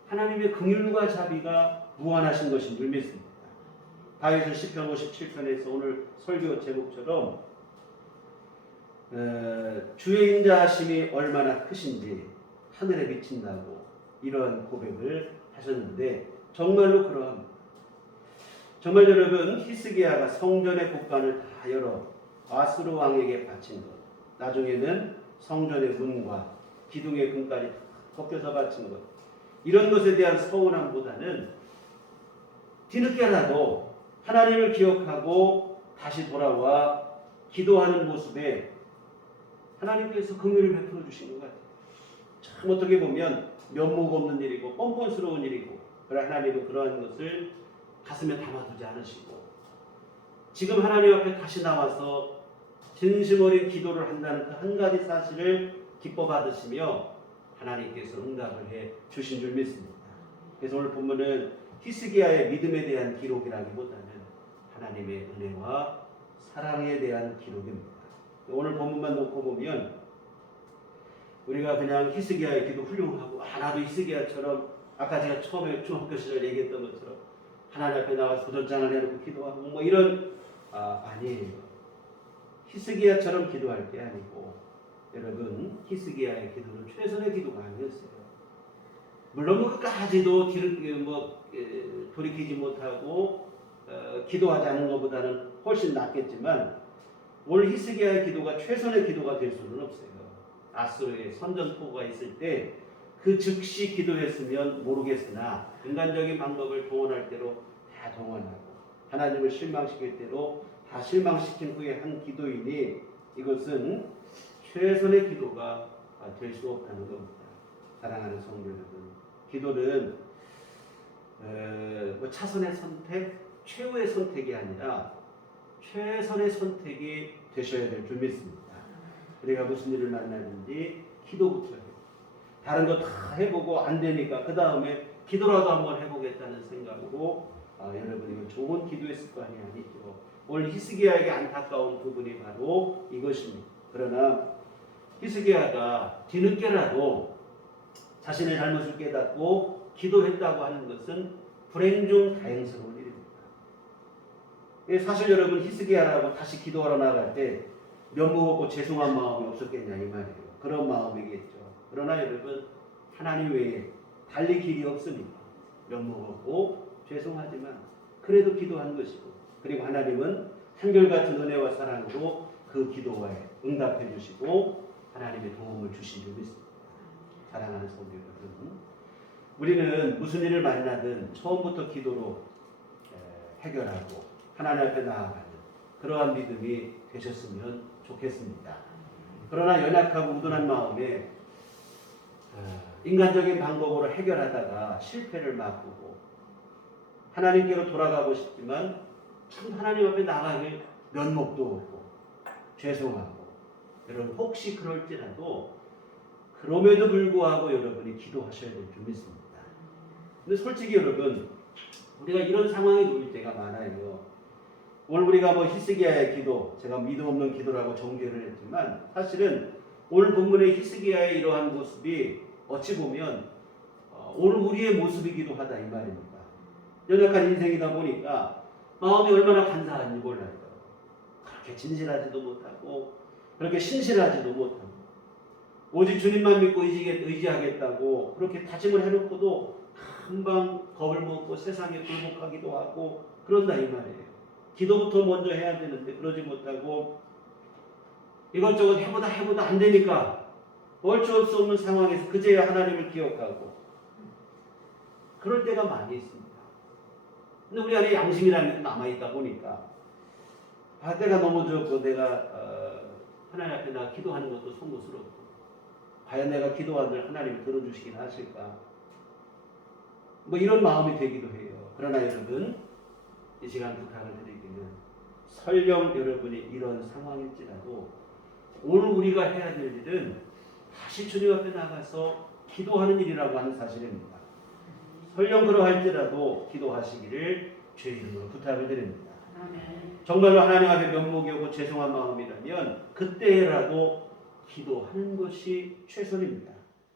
하나님의 긍휼과 자비가 무한하신 것인 줄 믿습니다. 다윗은 시편 57편에서 오늘 설교 제목처럼 주의 인자하심이 얼마나 크신지 하늘에 비친다고 이런 고백을 하셨는데, 정말로 그러합니다. 정말 여러분, 히스기야가 성전의 곳간을 다 열어 아수르 왕에게 바친 것, 나중에는 성전의 문과 기둥의 금까지 벗겨서 바친 것, 이런 것에 대한 서운함보다는 뒤늦게라도 하나님을 기억하고 다시 돌아와 기도하는 모습에 하나님께서 긍휼을 베풀어 주신 것 같아요. 참 어떻게 보면 면목 없는 일이고 뻔뻔스러운 일이고, 그러나 하나님은 그러한 것을 가슴에 담아두지 않으시고 지금 하나님 앞에 다시 나와서 진심 어린 기도를 한다는 그 한 가지 사실을 기뻐 받으시며 하나님께서 응답을 해 주신 줄 믿습니다. 그래서 오늘 본문은 히스기야의 믿음에 대한 기록이라기보다는 하나님의 은혜와 사랑에 대한 기록입니다. 오늘 본문만 놓고 보면 우리가 그냥 히스기야의 기도 훌륭하고, 나도 히스기야처럼 아까 제가 처음에 중학교 시절 얘기했던 것처럼 하나님 앞에 나와서 도전장을 내놓고 기도하고 뭐 이런, 아니에요. 히스기야처럼 기도할 게 아니고, 여러분, 히스기야의 기도는 최선의 기도가 아니었어요. 물론 끝까지도 돌이키지 못하고 기도하지 않은 것보다는 훨씬 낫겠지만, 오늘 히스기야의 기도가 최선의 기도가 될 수는 없어요. 아수르의 선전포고가 있을 때 그 즉시 기도했으면 모르겠으나 인간적인 방법을 동원할 대로 다 동원하고 하나님을 실망시킬 대로 다 실망시킨 후에 한 기도이니 이것은 최선의 기도가 될 수 없다는 겁니다. 사랑하는 성도 여러분, 기도는 차선의 선택, 최후의 선택이 아니라 최선의 선택이 되셔야 될 줄 믿습니다. 우리가 무슨 일을 만나든지 기도부터 해요. 다른 거 다 해보고 안 되니까 그 다음에 기도라도 한번 해보겠다는 생각으로 여러분, 이거 좋은 기도의 습관이 아니죠. 오늘 히스기야에게 안타까운 부분이 바로 이것입니다. 그러나 히스기야가 뒤늦게라도 자신의 잘못을 깨닫고 기도했다고 하는 것은 불행 중 다행스러운 일입니다. 사실 여러분, 히스기야라고 다시 기도하러 나갈 때 면목 없고 죄송한 마음이 없었겠냐 이 말이에요. 그런 마음이겠죠. 그러나 여러분, 하나님 외에 달리 길이 없으니까 면목 없고 죄송하지만 그래도 기도한 것이고, 그리고 하나님은 한결같은 은혜와 사랑으로 그 기도에 응답해 주시고 하나님의 도움을 주신 줄 믿습니다. 사랑하는 성도 여러분, 우리는 무슨 일을 만나든 처음부터 기도로 해결하고 하나님 앞에 나아가는 그러한 믿음이 되셨으면 좋겠습니다. 그러나 연약하고 우둔한 마음에 인간적인 방법으로 해결하다가 실패를 맛보고 하나님께로 돌아가고 싶지만 참 하나님 앞에 나가길 면목도 없고 죄송하고, 여러분 혹시 그럴지라도 그럼에도 불구하고 여러분이 기도하셔야 될 줄 믿습니다. 근데 솔직히 여러분, 우리가 이런 상황에 놓일 때가 많아요. 오늘 우리가 히스기야의 기도, 제가 믿음 없는 기도라고 정죄를 했지만 사실은 오늘 본문의 히스기야의 이러한 모습이 어찌 보면 오늘 우리의 모습이기도 하다 이 말입니다. 연약한 인생이다 보니까 마음이 얼마나 간사한지 몰라요. 그렇게 진실하지도 못하고 그렇게 신실하지도 못하고 오직 주님만 믿고 의지하겠다고 그렇게 다짐을 해놓고도 금방 겁을 먹고 세상에 굴복하기도 하고 그런다 이 말이에요. 기도부터 먼저 해야 되는데 그러지 못하고 이것저것 해보다 안 되니까 어쩔 수 없는 상황에서 그제야 하나님을 기억하고 그럴 때가 많이 있습니다. 근데 우리 안에 양심이라는 게 남아있다 보니까 내가 넘어졌고 내가 하나님 앞에 나 기도하는 것도 송구스럽고 과연 내가 기도하늘 하나님이 들어주시긴 하실까, 뭐 이런 마음이 되기도 해요. 그러나 여러분, 이 시간 부탁을 드리기는 설령 여러분이 이런 상황일지라도 오늘 우리가 해야 될 일은 다시 주님 앞에 나가서 기도하는 일이라고 하는 사실입니다. 설령 그러할지라도 기도하시기를 주의 이름으로 부탁을 드립니다. 정말로 하나님 앞에 면목이 오고 죄송한 마음이라면 그때라도 기도하는 것이 최선입니다.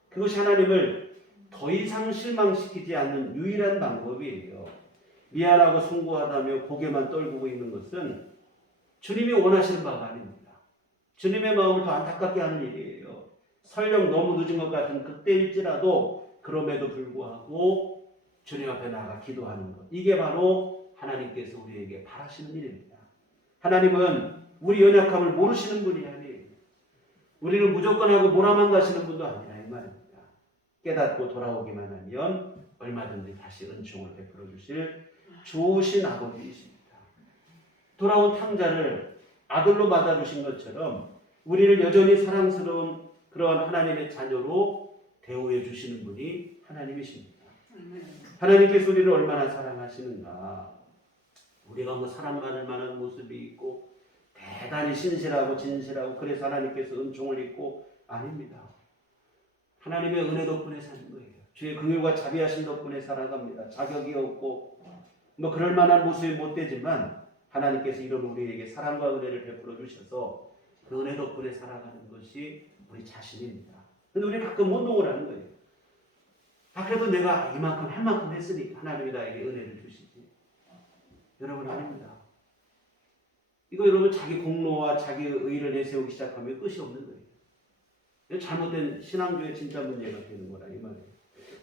그것이 하나님을 더 이상 실망시키지 않는 유일한 방법이에요. 미안하고 송구하다며 고개만 떨구고 있는 것은 주님이 원하시는 바가 아닙니다. 주님의 마음을 더 안타깝게 하는 일이에요. 설령 너무 늦은 것 같은 그때일지라도 그럼에도 불구하고 주님 앞에 나가 기도하는 것. 이게 바로 하나님께서 우리에게 바라시는 일입니다. 하나님은 우리 연약함을 모르시는 분이 아니에요. 우리를 무조건 하고 몰아만 가시는 분도 아니라 이 말입니다. 깨닫고 돌아오기만 하면 얼마든지 다시 은총을 베풀어 주실 좋으신 아버지이십니다. 돌아온 탕자를 아들로 맞아주신 것처럼 우리를 여전히 사랑스러운 그러한 하나님의 자녀로 대우해 주시는 분이 하나님이십니다. 하나님께서 우리를 얼마나 사랑하시는가. 우리가 뭐 사랑받을 만한 모습이 있고 대단히 신실하고 진실하고 그래서 하나님께서 은총을 입고 아닙니다. 하나님의 은혜 덕분에 사는 거예요. 주의 긍휼과 자비하신 덕분에 살아갑니다. 자격이 없고 뭐 그럴 만한 모습이 못 되지만 하나님께서 이런 우리에게 사랑과 은혜를 베풀어 주셔서 그 은혜 덕분에 살아가는 것이 우리 자신입니다. 근데 우리 가끔 혼동을 하는 거예요. 그래도 내가 이만큼 할 만큼 했으니까 하나님이 나에게 은혜를 주시지. 여러분 아닙니다. 이거 여러분 자기 공로와 자기 의의를 내세우기 시작하면 끝이 없는 거예요. 이거 잘못된 신앙주의 진짜 문제가 되는 거라 이 말이에요.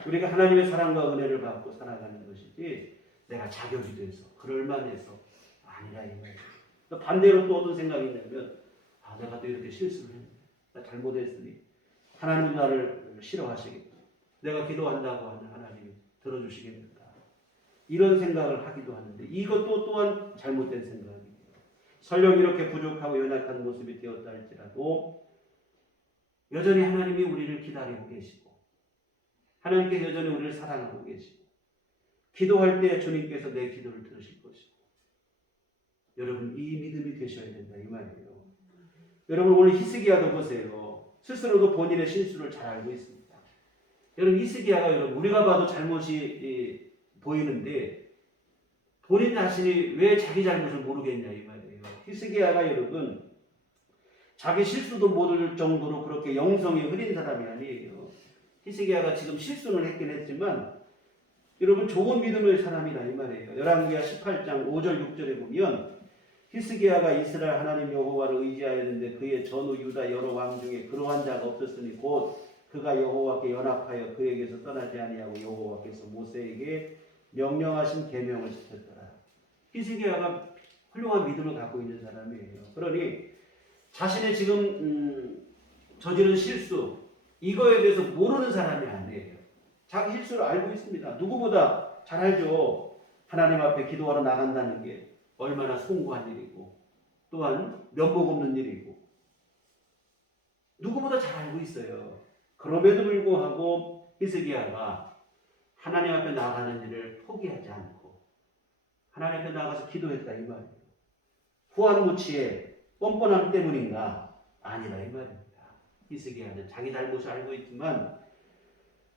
우리가 하나님의 사랑과 은혜를 받고 살아가는 것이지 내가 자격이 돼서 그럴만해서 아니라 이 말이에요. 반대로 또 어떤 생각이 있냐면 내가 또 이렇게 실수를 했네. 나 잘못했으니 하나님은 나를 싫어하시겠다. 내가 기도한다고 하는 하나님이 들어주시겠는가. 이런 생각을 하기도 하는데 이것도 또한 잘못된 생각이에요. 설령 이렇게 부족하고 연약한 모습이 되었다 할지라도 여전히 하나님이 우리를 기다리고 계시고 하나님께 여전히 우리를 사랑하고 계시고 기도할 때 주님께서 내 기도를 들으실 것이고 여러분 이 믿음이 되셔야 된다 이 말이에요. 여러분 오늘 히스기야도 보세요. 스스로도 본인의 실수를 잘 알고 있습니다. 여러분 히스기야가 여러분 우리가 봐도 잘못이 보이는데 본인 자신이 왜 자기 잘못을 모르겠냐 이 말이에요. 히스기야가 여러분 자기 실수도 모를 정도로 그렇게 영성이 흐린 사람이 아니에요. 히스기야가 지금 실수는 했긴 했지만 여러분 좋은 믿음의 사람이라 이 말이에요. 열왕기하 18장 5절 6절에 보면 히스기야가 이스라엘 하나님 여호와를 의지하였는데 그의 전후 유다 여러 왕 중에 그러한 자가 없었으니 곧 그가 여호와께 연합하여 그에게서 떠나지 아니하고 여호와께서 모세에게 명령하신 계명을 지켰더라. 히스기야가 훌륭한 믿음을 갖고 있는 사람이에요. 그러니 자신의 지금 저지른 실수 이거에 대해서 모르는 사람이 아니에요. 자기 실수를 알고 있습니다. 누구보다 잘 알죠. 하나님 앞에 기도하러 나간다는 게 얼마나 숭고한 일이고 또한 면목 없는 일이고 누구보다 잘 알고 있어요. 그럼에도 불구하고 히스기야가 하나님 앞에 나가는 일을 포기하지 않고 하나님 앞에 나가서 기도했다 이 말이에요. 후한무치의 뻔뻔함 때문인가? 아니라 이 말입니다. 히스기야는 자기 잘못을 알고 있지만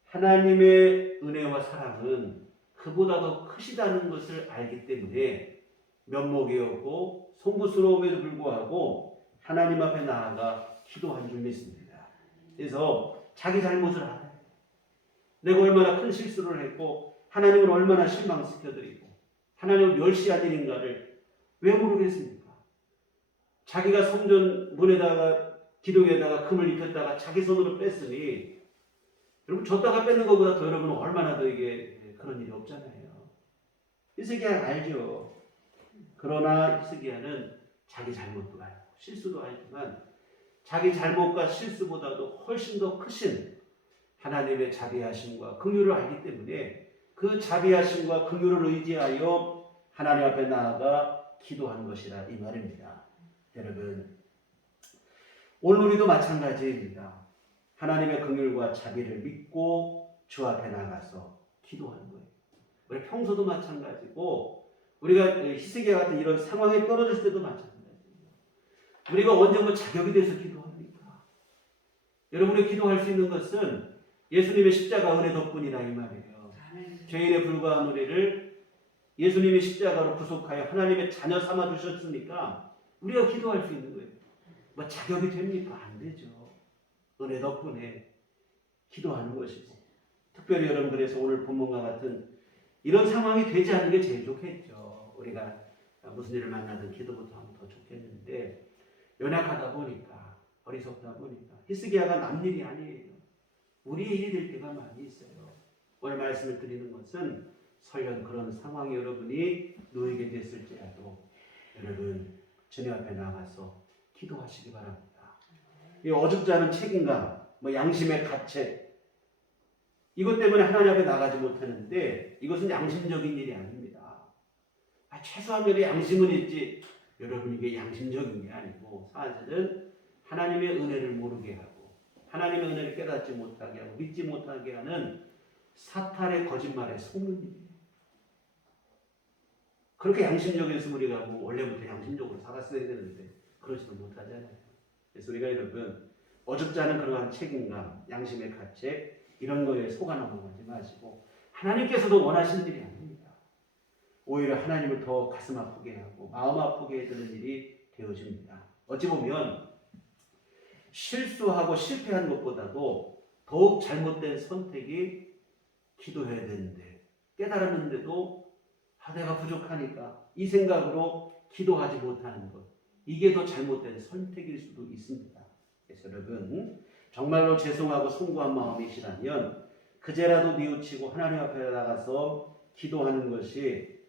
하나님의 은혜와 사랑은 그보다 더 크시다는 것을 알기 때문에 면목이 없고 송구스러움에도 불구하고 하나님 앞에 나아가 기도한 줄 믿습니다. 그래서 자기 잘못을 알아요. 내가 얼마나 큰 실수를 했고 하나님을 얼마나 실망시켜드리고 하나님을 멸시한 일인가를 왜 모르겠습니까? 자기가 성전 문에다가 기둥에다가 금을 입혔다가 자기 손으로 뺐으니 여러분 줬다가 뺏는 것보다 더 여러분은 얼마나 더 이게 그런 일이 없잖아요. 히스기야는 알죠. 그러나 히스기야는 자기 잘못도 알고 실수도 알지만 자기 잘못과 실수보다도 훨씬 더 크신 하나님의 자비하심과 긍휼을 알기 때문에 그 자비하심과 긍휼을 의지하여 하나님 앞에 나아가 기도한 것이라 이 말입니다. 여러분 오늘 우리도 마찬가지입니다. 하나님의 긍휼과 자비를 믿고 주 앞에 나가서 기도하는 거예요. 우리 평소도 마찬가지고 우리가 히스기야 같은 이런 상황에 떨어졌을 때도 마찬가지예요. 우리가 언제 뭐 자격이 돼서 기도합니까? 여러분이 기도할 수 있는 것은 예수님의 십자가 은혜 덕분이라 이 말이에요. 죄인에 불과한 우리를 예수님의 십자가로 구속하여 하나님의 자녀 삼아 주셨으니까 우리가 기도할 수 있는 거예요. 뭐 자격이 됩니까? 안 되죠. 은혜 덕분에 기도하는 것이고 특별히 여러분 그래서 오늘 본문과 같은 이런 상황이 되지 않는 게 제일 좋겠죠. 우리가 무슨 일을 만나든 기도부터 하면 더 좋겠는데 연약하다 보니까 어리석다 보니까 히스기야가 남 일이 아니에요. 우리의 일이 될 때가 많이 있어요. 오늘 말씀을 드리는 것은 설령 그런 상황이 여러분이 놓이게 됐을지라도 여러분 주님 앞에 나가서 기도하시기 바랍니다. 이 어줍지 않은 책임감, 양심의 가책, 이것 때문에 하나님 앞에 나가지 못하는데 이것은 양심적인 일이 아닙니다. 최소한의 양심은 있지 여러분 이게 양심적인 게 아니고 사실은 하나님의 은혜를 모르게 하고 하나님의 은혜를 깨닫지 못하게 하고 믿지 못하게 하는 사탄의 거짓말에 속는 일이에요. 그렇게 양심적이었으면 우리가 원래부터 양심적으로 살았어야 되는데 그러지도 못하잖아요. 그래서 우리가 여러분 어줍지 않은 그러한 책임감, 양심의 가책 이런 거에 속아 넘어가지 마시고 하나님께서도 원하시는 일이 아닙니다. 오히려 하나님을 더 가슴 아프게 하고 마음 아프게 해드는 일이 되어집니다. 어찌 보면 실수하고 실패한 것보다도 더욱 잘못된 선택이 기도해야 되는데 깨달았는데도 내가 부족하니까 이 생각으로 기도하지 못하는 것, 이게 더 잘못된 선택일 수도 있습니다. 그래서 여러분 정말로 죄송하고 송구한 마음이시라면 그제라도 뉘우치고 하나님 앞에 나가서 기도하는 것이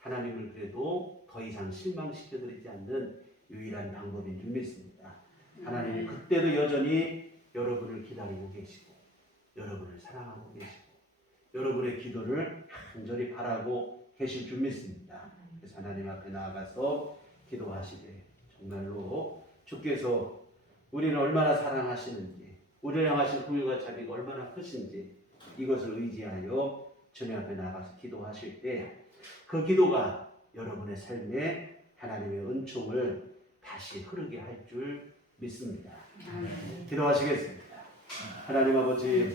하나님을 그래도 더 이상 실망시켜드리지 않는 유일한 방법인 줄 믿습니다. 하나님이 그때도 여전히 여러분을 기다리고 계시고 여러분을 사랑하고 계시고 여러분의 기도를 간절히 바라고 계실 줄 믿습니다. 그래서 하나님 앞에 나아가서 기도하시되 정말로 주께서 우리를 얼마나 사랑하시는지 우리를 향하신 긍휼과 자비가 얼마나 크신지 이것을 의지하여 주님 앞에 나가서 기도하실 때 그 기도가 여러분의 삶에 하나님의 은총을 다시 흐르게 할 줄 믿습니다. 기도하시겠습니다. 하나님 아버지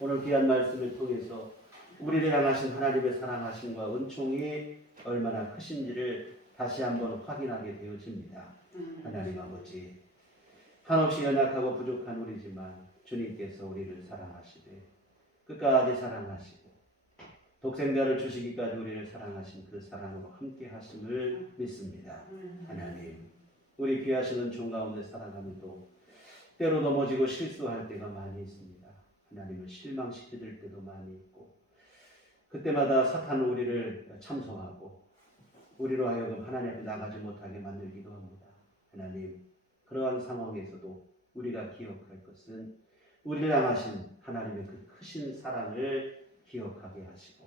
오늘 귀한 말씀을 통해서 우리를 향하신 하나님의 사랑하심과 은총이 얼마나 크신지를 다시 한번 확인하게 되어집니다. 하나님 아버지 한없이 연약하고 부족한 우리지만 주님께서 우리를 사랑하시되 끝까지 사랑하시고 독생자를 주시기까지 우리를 사랑하신 그 사랑으로 함께 하심을 믿습니다. 하나님 우리 귀하신 은총 가운데 살아가면도 때로 넘어지고 실수할 때가 많이 있습니다. 하나님을 실망시켜줄 때도 많이 있고 그때마다 사탄은 우리를 참소하고 우리로 하여금 하나님 앞에 나가지 못하게 만들기도 합니다. 하나님 그러한 상황에서도 우리가 기억할 것은 우리를 향하신 하나님의 그 크신 사랑을 기억하게 하시고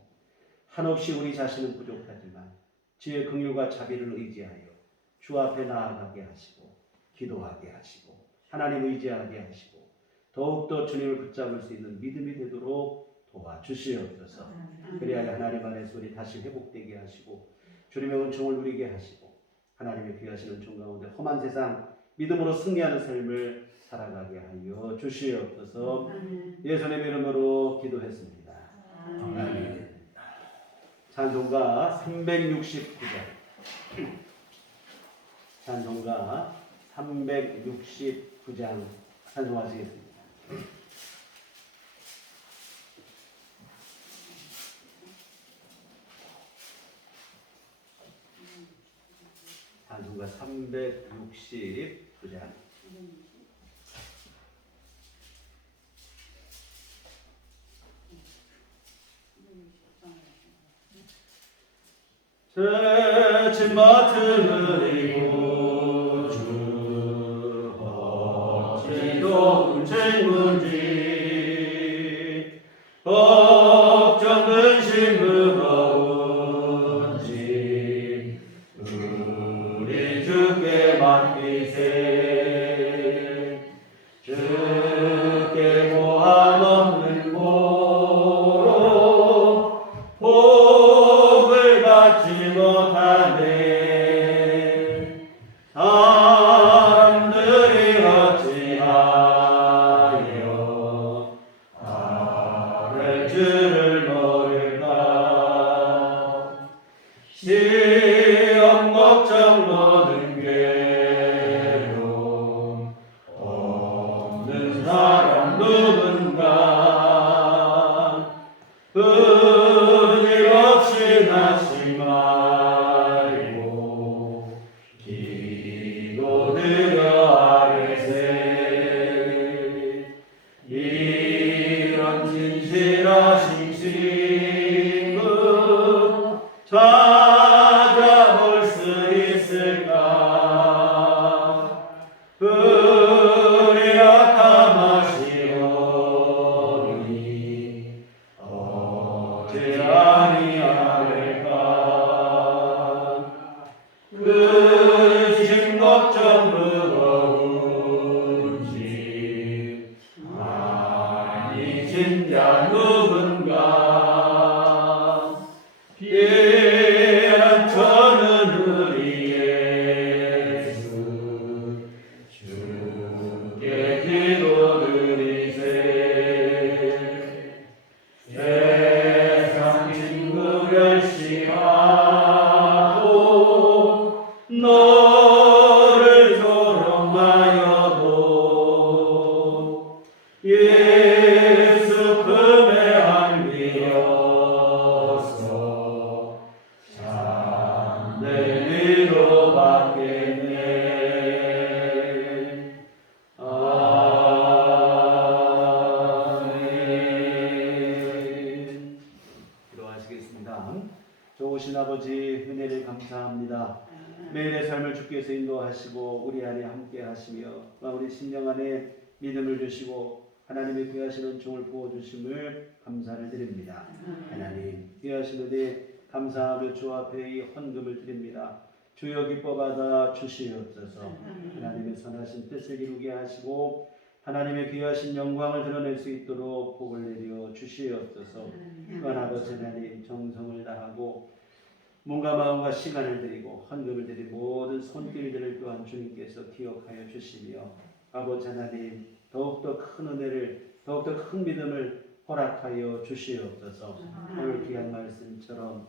한없이 우리 자신은 부족하지만 주의 긍휼과 자비를 의지하여 주 앞에 나아가게 하시고 기도하게 하시고 하나님 의지하게 하시고 더욱더 주님을 붙잡을 수 있는 믿음이 되도록 도와주시옵소서. 그래야 하나님 안에서 우리 다시 회복되게 하시고 주님의 은총을 누리게 하시고 하나님의 귀하신 은총 가운데 험한 세상 믿음으로 승리하는 삶을 살아가게 하여 주시옵소서. 예수님의 이름으로 기도했습니다. 아멘. 찬송가 369장 찬송가 369장 찬송하시겠습니다. 찬송가 369장 죄짐 맡으리고 주 어찌도 책문지 걱정 근심 무거운지 우리 주께 맡기세 주께 보안 없는 고로 복을 받지 못하네 은혜 아까마시오니 어제 아니하을까 근심 걱정 무거운지 많이 진자 누군가 피한 저는 우리 예수 주께 기도드리세 세상 친구 멸시하고 너를 조롱하여도 예수 금에 안기어서 참내 위로 받겠네. 아멘. 기도하시겠습니다. 좋으신 아버지 은혜를 감사합니다. 매일의 삶을 주께서 인도하시고 우리 안에 함께 하시며 우리 심령 안에 믿음을 주시고 하나님의 귀하시는 종을 부어주심을 감사를 드립니다. 하나님 귀하신 은혜 감사하며 주 앞에 이 헌금을 드립니다. 주여 기뻐 받아 주시옵소서. 하나님의 선하신 뜻을 이루게 하시고 하나님의 귀하신 영광을 드러낼 수 있도록 복을 내려 주시옵소서. 또한 아버지 하나님 정성을 다하고 몸과 마음과 시간을 드리고 헌금을 드린 모든 손길들을 또한 주님께서 기억하여 주시며 아버지 하나님 더욱더 큰 은혜를 더욱더 큰 믿음을 허락하여 주시옵소서. 오늘 귀한 말씀처럼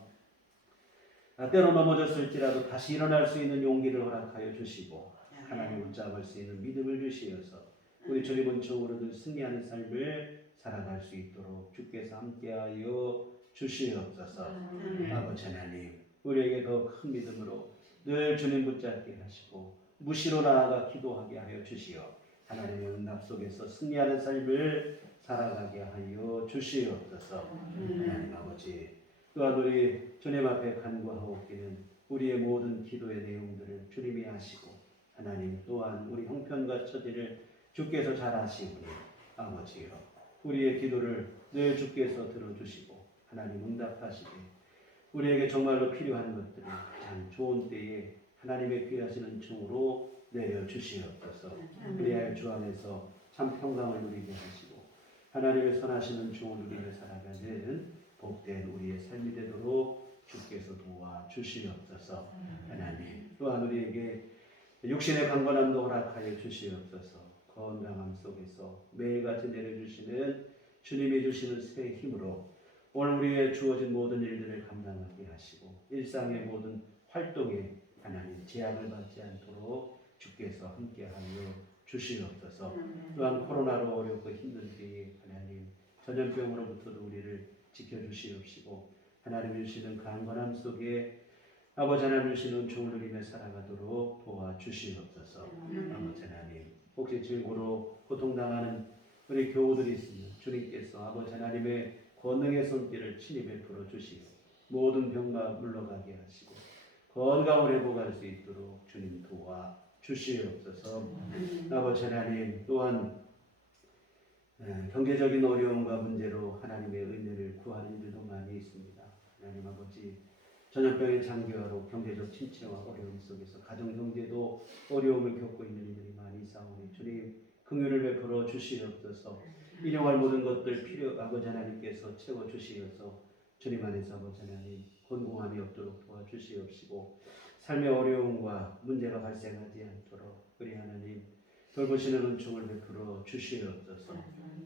때로 넘어졌을지라도 다시 일어날 수 있는 용기를 허락하여 주시고 하나님 붙잡을 수 있는 믿음을 주시어서 우리 주님은 종으로들 승리하는 삶을 살아갈 수 있도록 주께서 함께하여 주시옵소서. 아버지 하나님 우리에게 더 큰 믿음으로 늘 주님 붙잡게 하시고 무시로 나아가 기도하게 하여 주시어 하나님의 응답 속에서 승리하는 삶을 살아가게 하여 주시옵소서. 하나님 아버지 또한 우리 주님 앞에 간구하옵기는 우리의 모든 기도의 내용들을 주님이 하시고 하나님 또한 우리 형편과 처지를 주께서 잘 아시오니 아버지여 우리의 기도를 늘 주께서 들어주시고 하나님 응답하시되 우리에게 정말로 필요한 것들을 가장 좋은 때에 하나님의 귀하시는 종으로 내려주시옵소서. 그리하여 주 안에서 참 평강을 누리게 하시고 하나님의 선하시는 종을 누리며 살아가는 복된 우리의 삶이 되도록 주께서 도와주시옵소서. 하나님 또한 우리에게 육신의 강건함도 허락하여 주시옵소서. 건강함 속에서 매일같이 내려주시는 주님이 주시는 새 힘으로 오늘 우리의 주어진 모든 일들을 감당하게 하시고 일상의 모든 활동에 하나님 제약을 받지 않도록 주께서 함께하여 주시옵소서. 또한 코로나로 어렵고 힘든 때에 하나님 전염병으로부터도 우리를 지켜주시옵시고 하나님 주시는 강건함 속에 아버지 하나님 주시는 종을 누리며 살아가도록 도와주시옵소서. 아버지 하나님 혹시 질고로 고통당하는 우리 교우들이 있으면 주님께서 아버지 하나님의 권능의 손길을 친히 베풀어 주시고 모든 병과 물러가게 하시고 건강을 회복할 수 있도록 주님 도와주시옵소서. 아버지 하나님 또한 경제적인 어려움과 문제로 하나님의 은혜를 구하는 이들도 많이 있습니다. 하나님 아버지 전염병의 장기화로 경제적 침체와 어려움 속에서 가정 경제도 어려움을 겪고 있는 이들이 많이 있사오니 주님 긍휼을 베풀어 주시옵소서. 일용할 모든 것들 필요 아버지 하나님께서 채워 주시어서 주님 안에서 아버지 하나님 곤궁함이 없도록 도와주시옵시고 삶의 어려움과 문제가 발생하지 않도록 우리 하나님 돌보시는 은총을 베풀어 주시옵소서.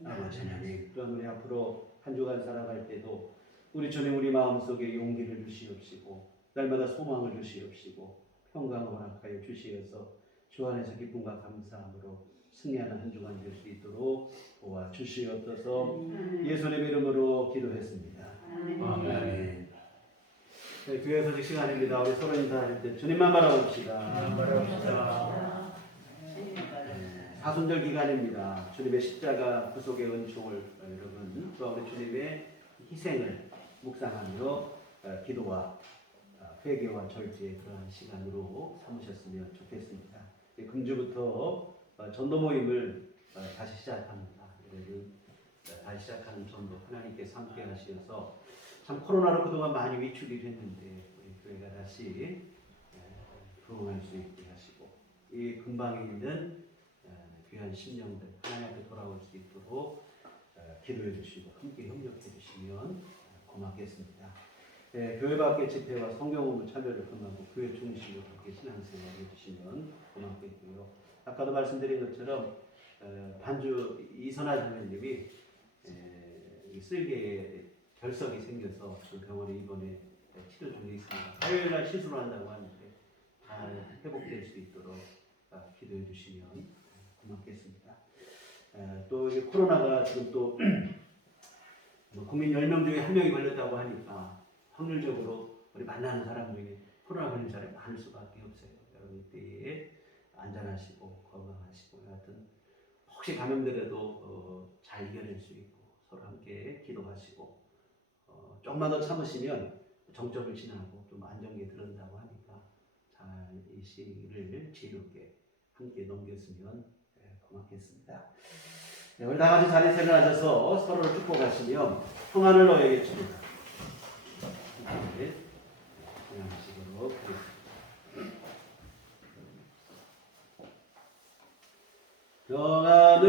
아버지 하나님 또한 우리 앞으로 한 주간 살아갈 때도 우리 주님 우리 마음속에 용기를 주시옵시고 날마다 소망을 주시옵시고 평강을 허락하여 주시어서 주 안에서 기쁨과 감사함으로 승리하는 한 주간 될 수 있도록 도와주시옵소서. 예수님의 이름으로 기도했습니다. 아멘. 네, 교회 소식 시간입니다. 우리 서로 인사할 때 주님만 바라봅시다. 사순절 기간입니다. 주님의 십자가 구속의 은총을 여러분 또 우리 주님의 희생을 묵상하며 기도와 회개와 절제의 그러한 시간으로 삼으셨으면 좋겠습니다. 금주부터 전도 모임을 다시 시작합니다. 여러분 다시 시작하는 전도 하나님께서 함께 하시어서 참 코로나로 그동안 많이 위축이 됐는데 우리 교회가 다시 부흥할 수 있게 하시고 이 근방에 있는 귀한 심령들 하나님 앞에 돌아올 수 있도록 기도해 주시고 함께 협력해 주시면 고맙겠습니다. 교회 밖의 집회와 성경 공부 참여를 금하고 교회 중심으로 함께 신앙생활 해주시면 고맙겠고요. 아까도 말씀드린 것처럼 반주 이선아 장로님이 쓸개에 결석이 생겨서 그 병원에 입원해 치료 중에 있습니다. 화요일 날 시술을 한다고 하는데 잘 회복될 수 있도록 기도해 주시면 고맙겠습니다. 또 이제 코로나가 지금 또 국민 10명 중에 1명이 걸렸다고 하니까 확률적으로 우리 만나는 사람 중에 코로나 걸린 사람이 많을 수밖에 없어요. 여러분 이때에 안전하시고 건강하시고 하여튼 혹시 감염되더라도 잘 이겨낼 수 있고 서로 함께 기도하시고 조금만 더 참으시면 정점을 지나고 좀 안정기에 들어온다고 하니까 잘 이 시기를 지혜롭게 함께 넘겼으면 고맙겠습니다. 오늘 다 같이 자리에 일어나셔서 서로를 축복하시며 평안을 너에게 줍니다. 평안하시도록 하겠습니다. 평안을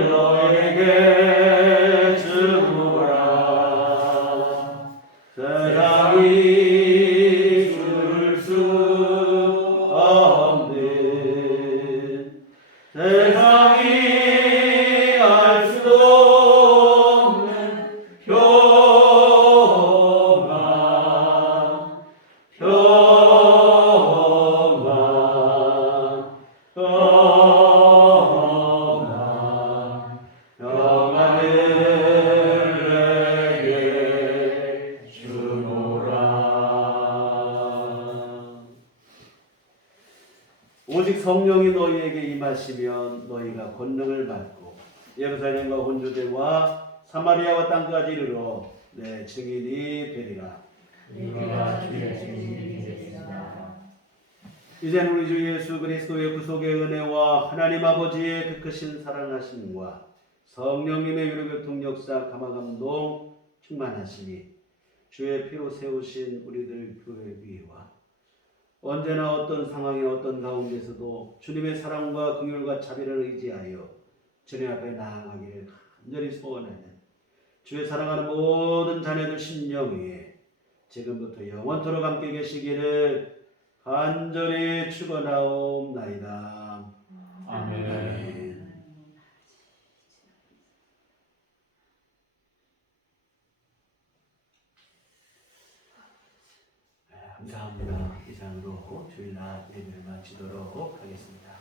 너에게 주노라. 세상이 줄 수 없는 세상이 알 수도 없는 평안 평안을 내게 주노라. 오직 성령이 너희에게 임하시면 너희가 권능을 받고 예루살렘과 온 유대와 사마리아와 땅까지 이르러 내 증인이 되리라. 우리가 주의 증인이 되겠습니다. 이제는 우리 주 예수 그리스도의 구속의 은혜와 하나님 아버지의 그 크신 사랑하심과 성령님의 유료교통 역사 감화감동 충만하시니 주의 피로 세우신 우리들 교회 위와 언제나 어떤 상황에 어떤 가운데서도 주님의 사랑과 긍휼과 자비를 의지하여 주님 앞에 나아가기를 간절히 소원하는 주의 사랑하는 모든 자녀들 심령 위에 지금부터 영원토록 함께 계시기를 간절히 축원하옵나이다. 아멘. 감사합니다. 이상으로 주일날 예배를 마치도록 하겠습니다.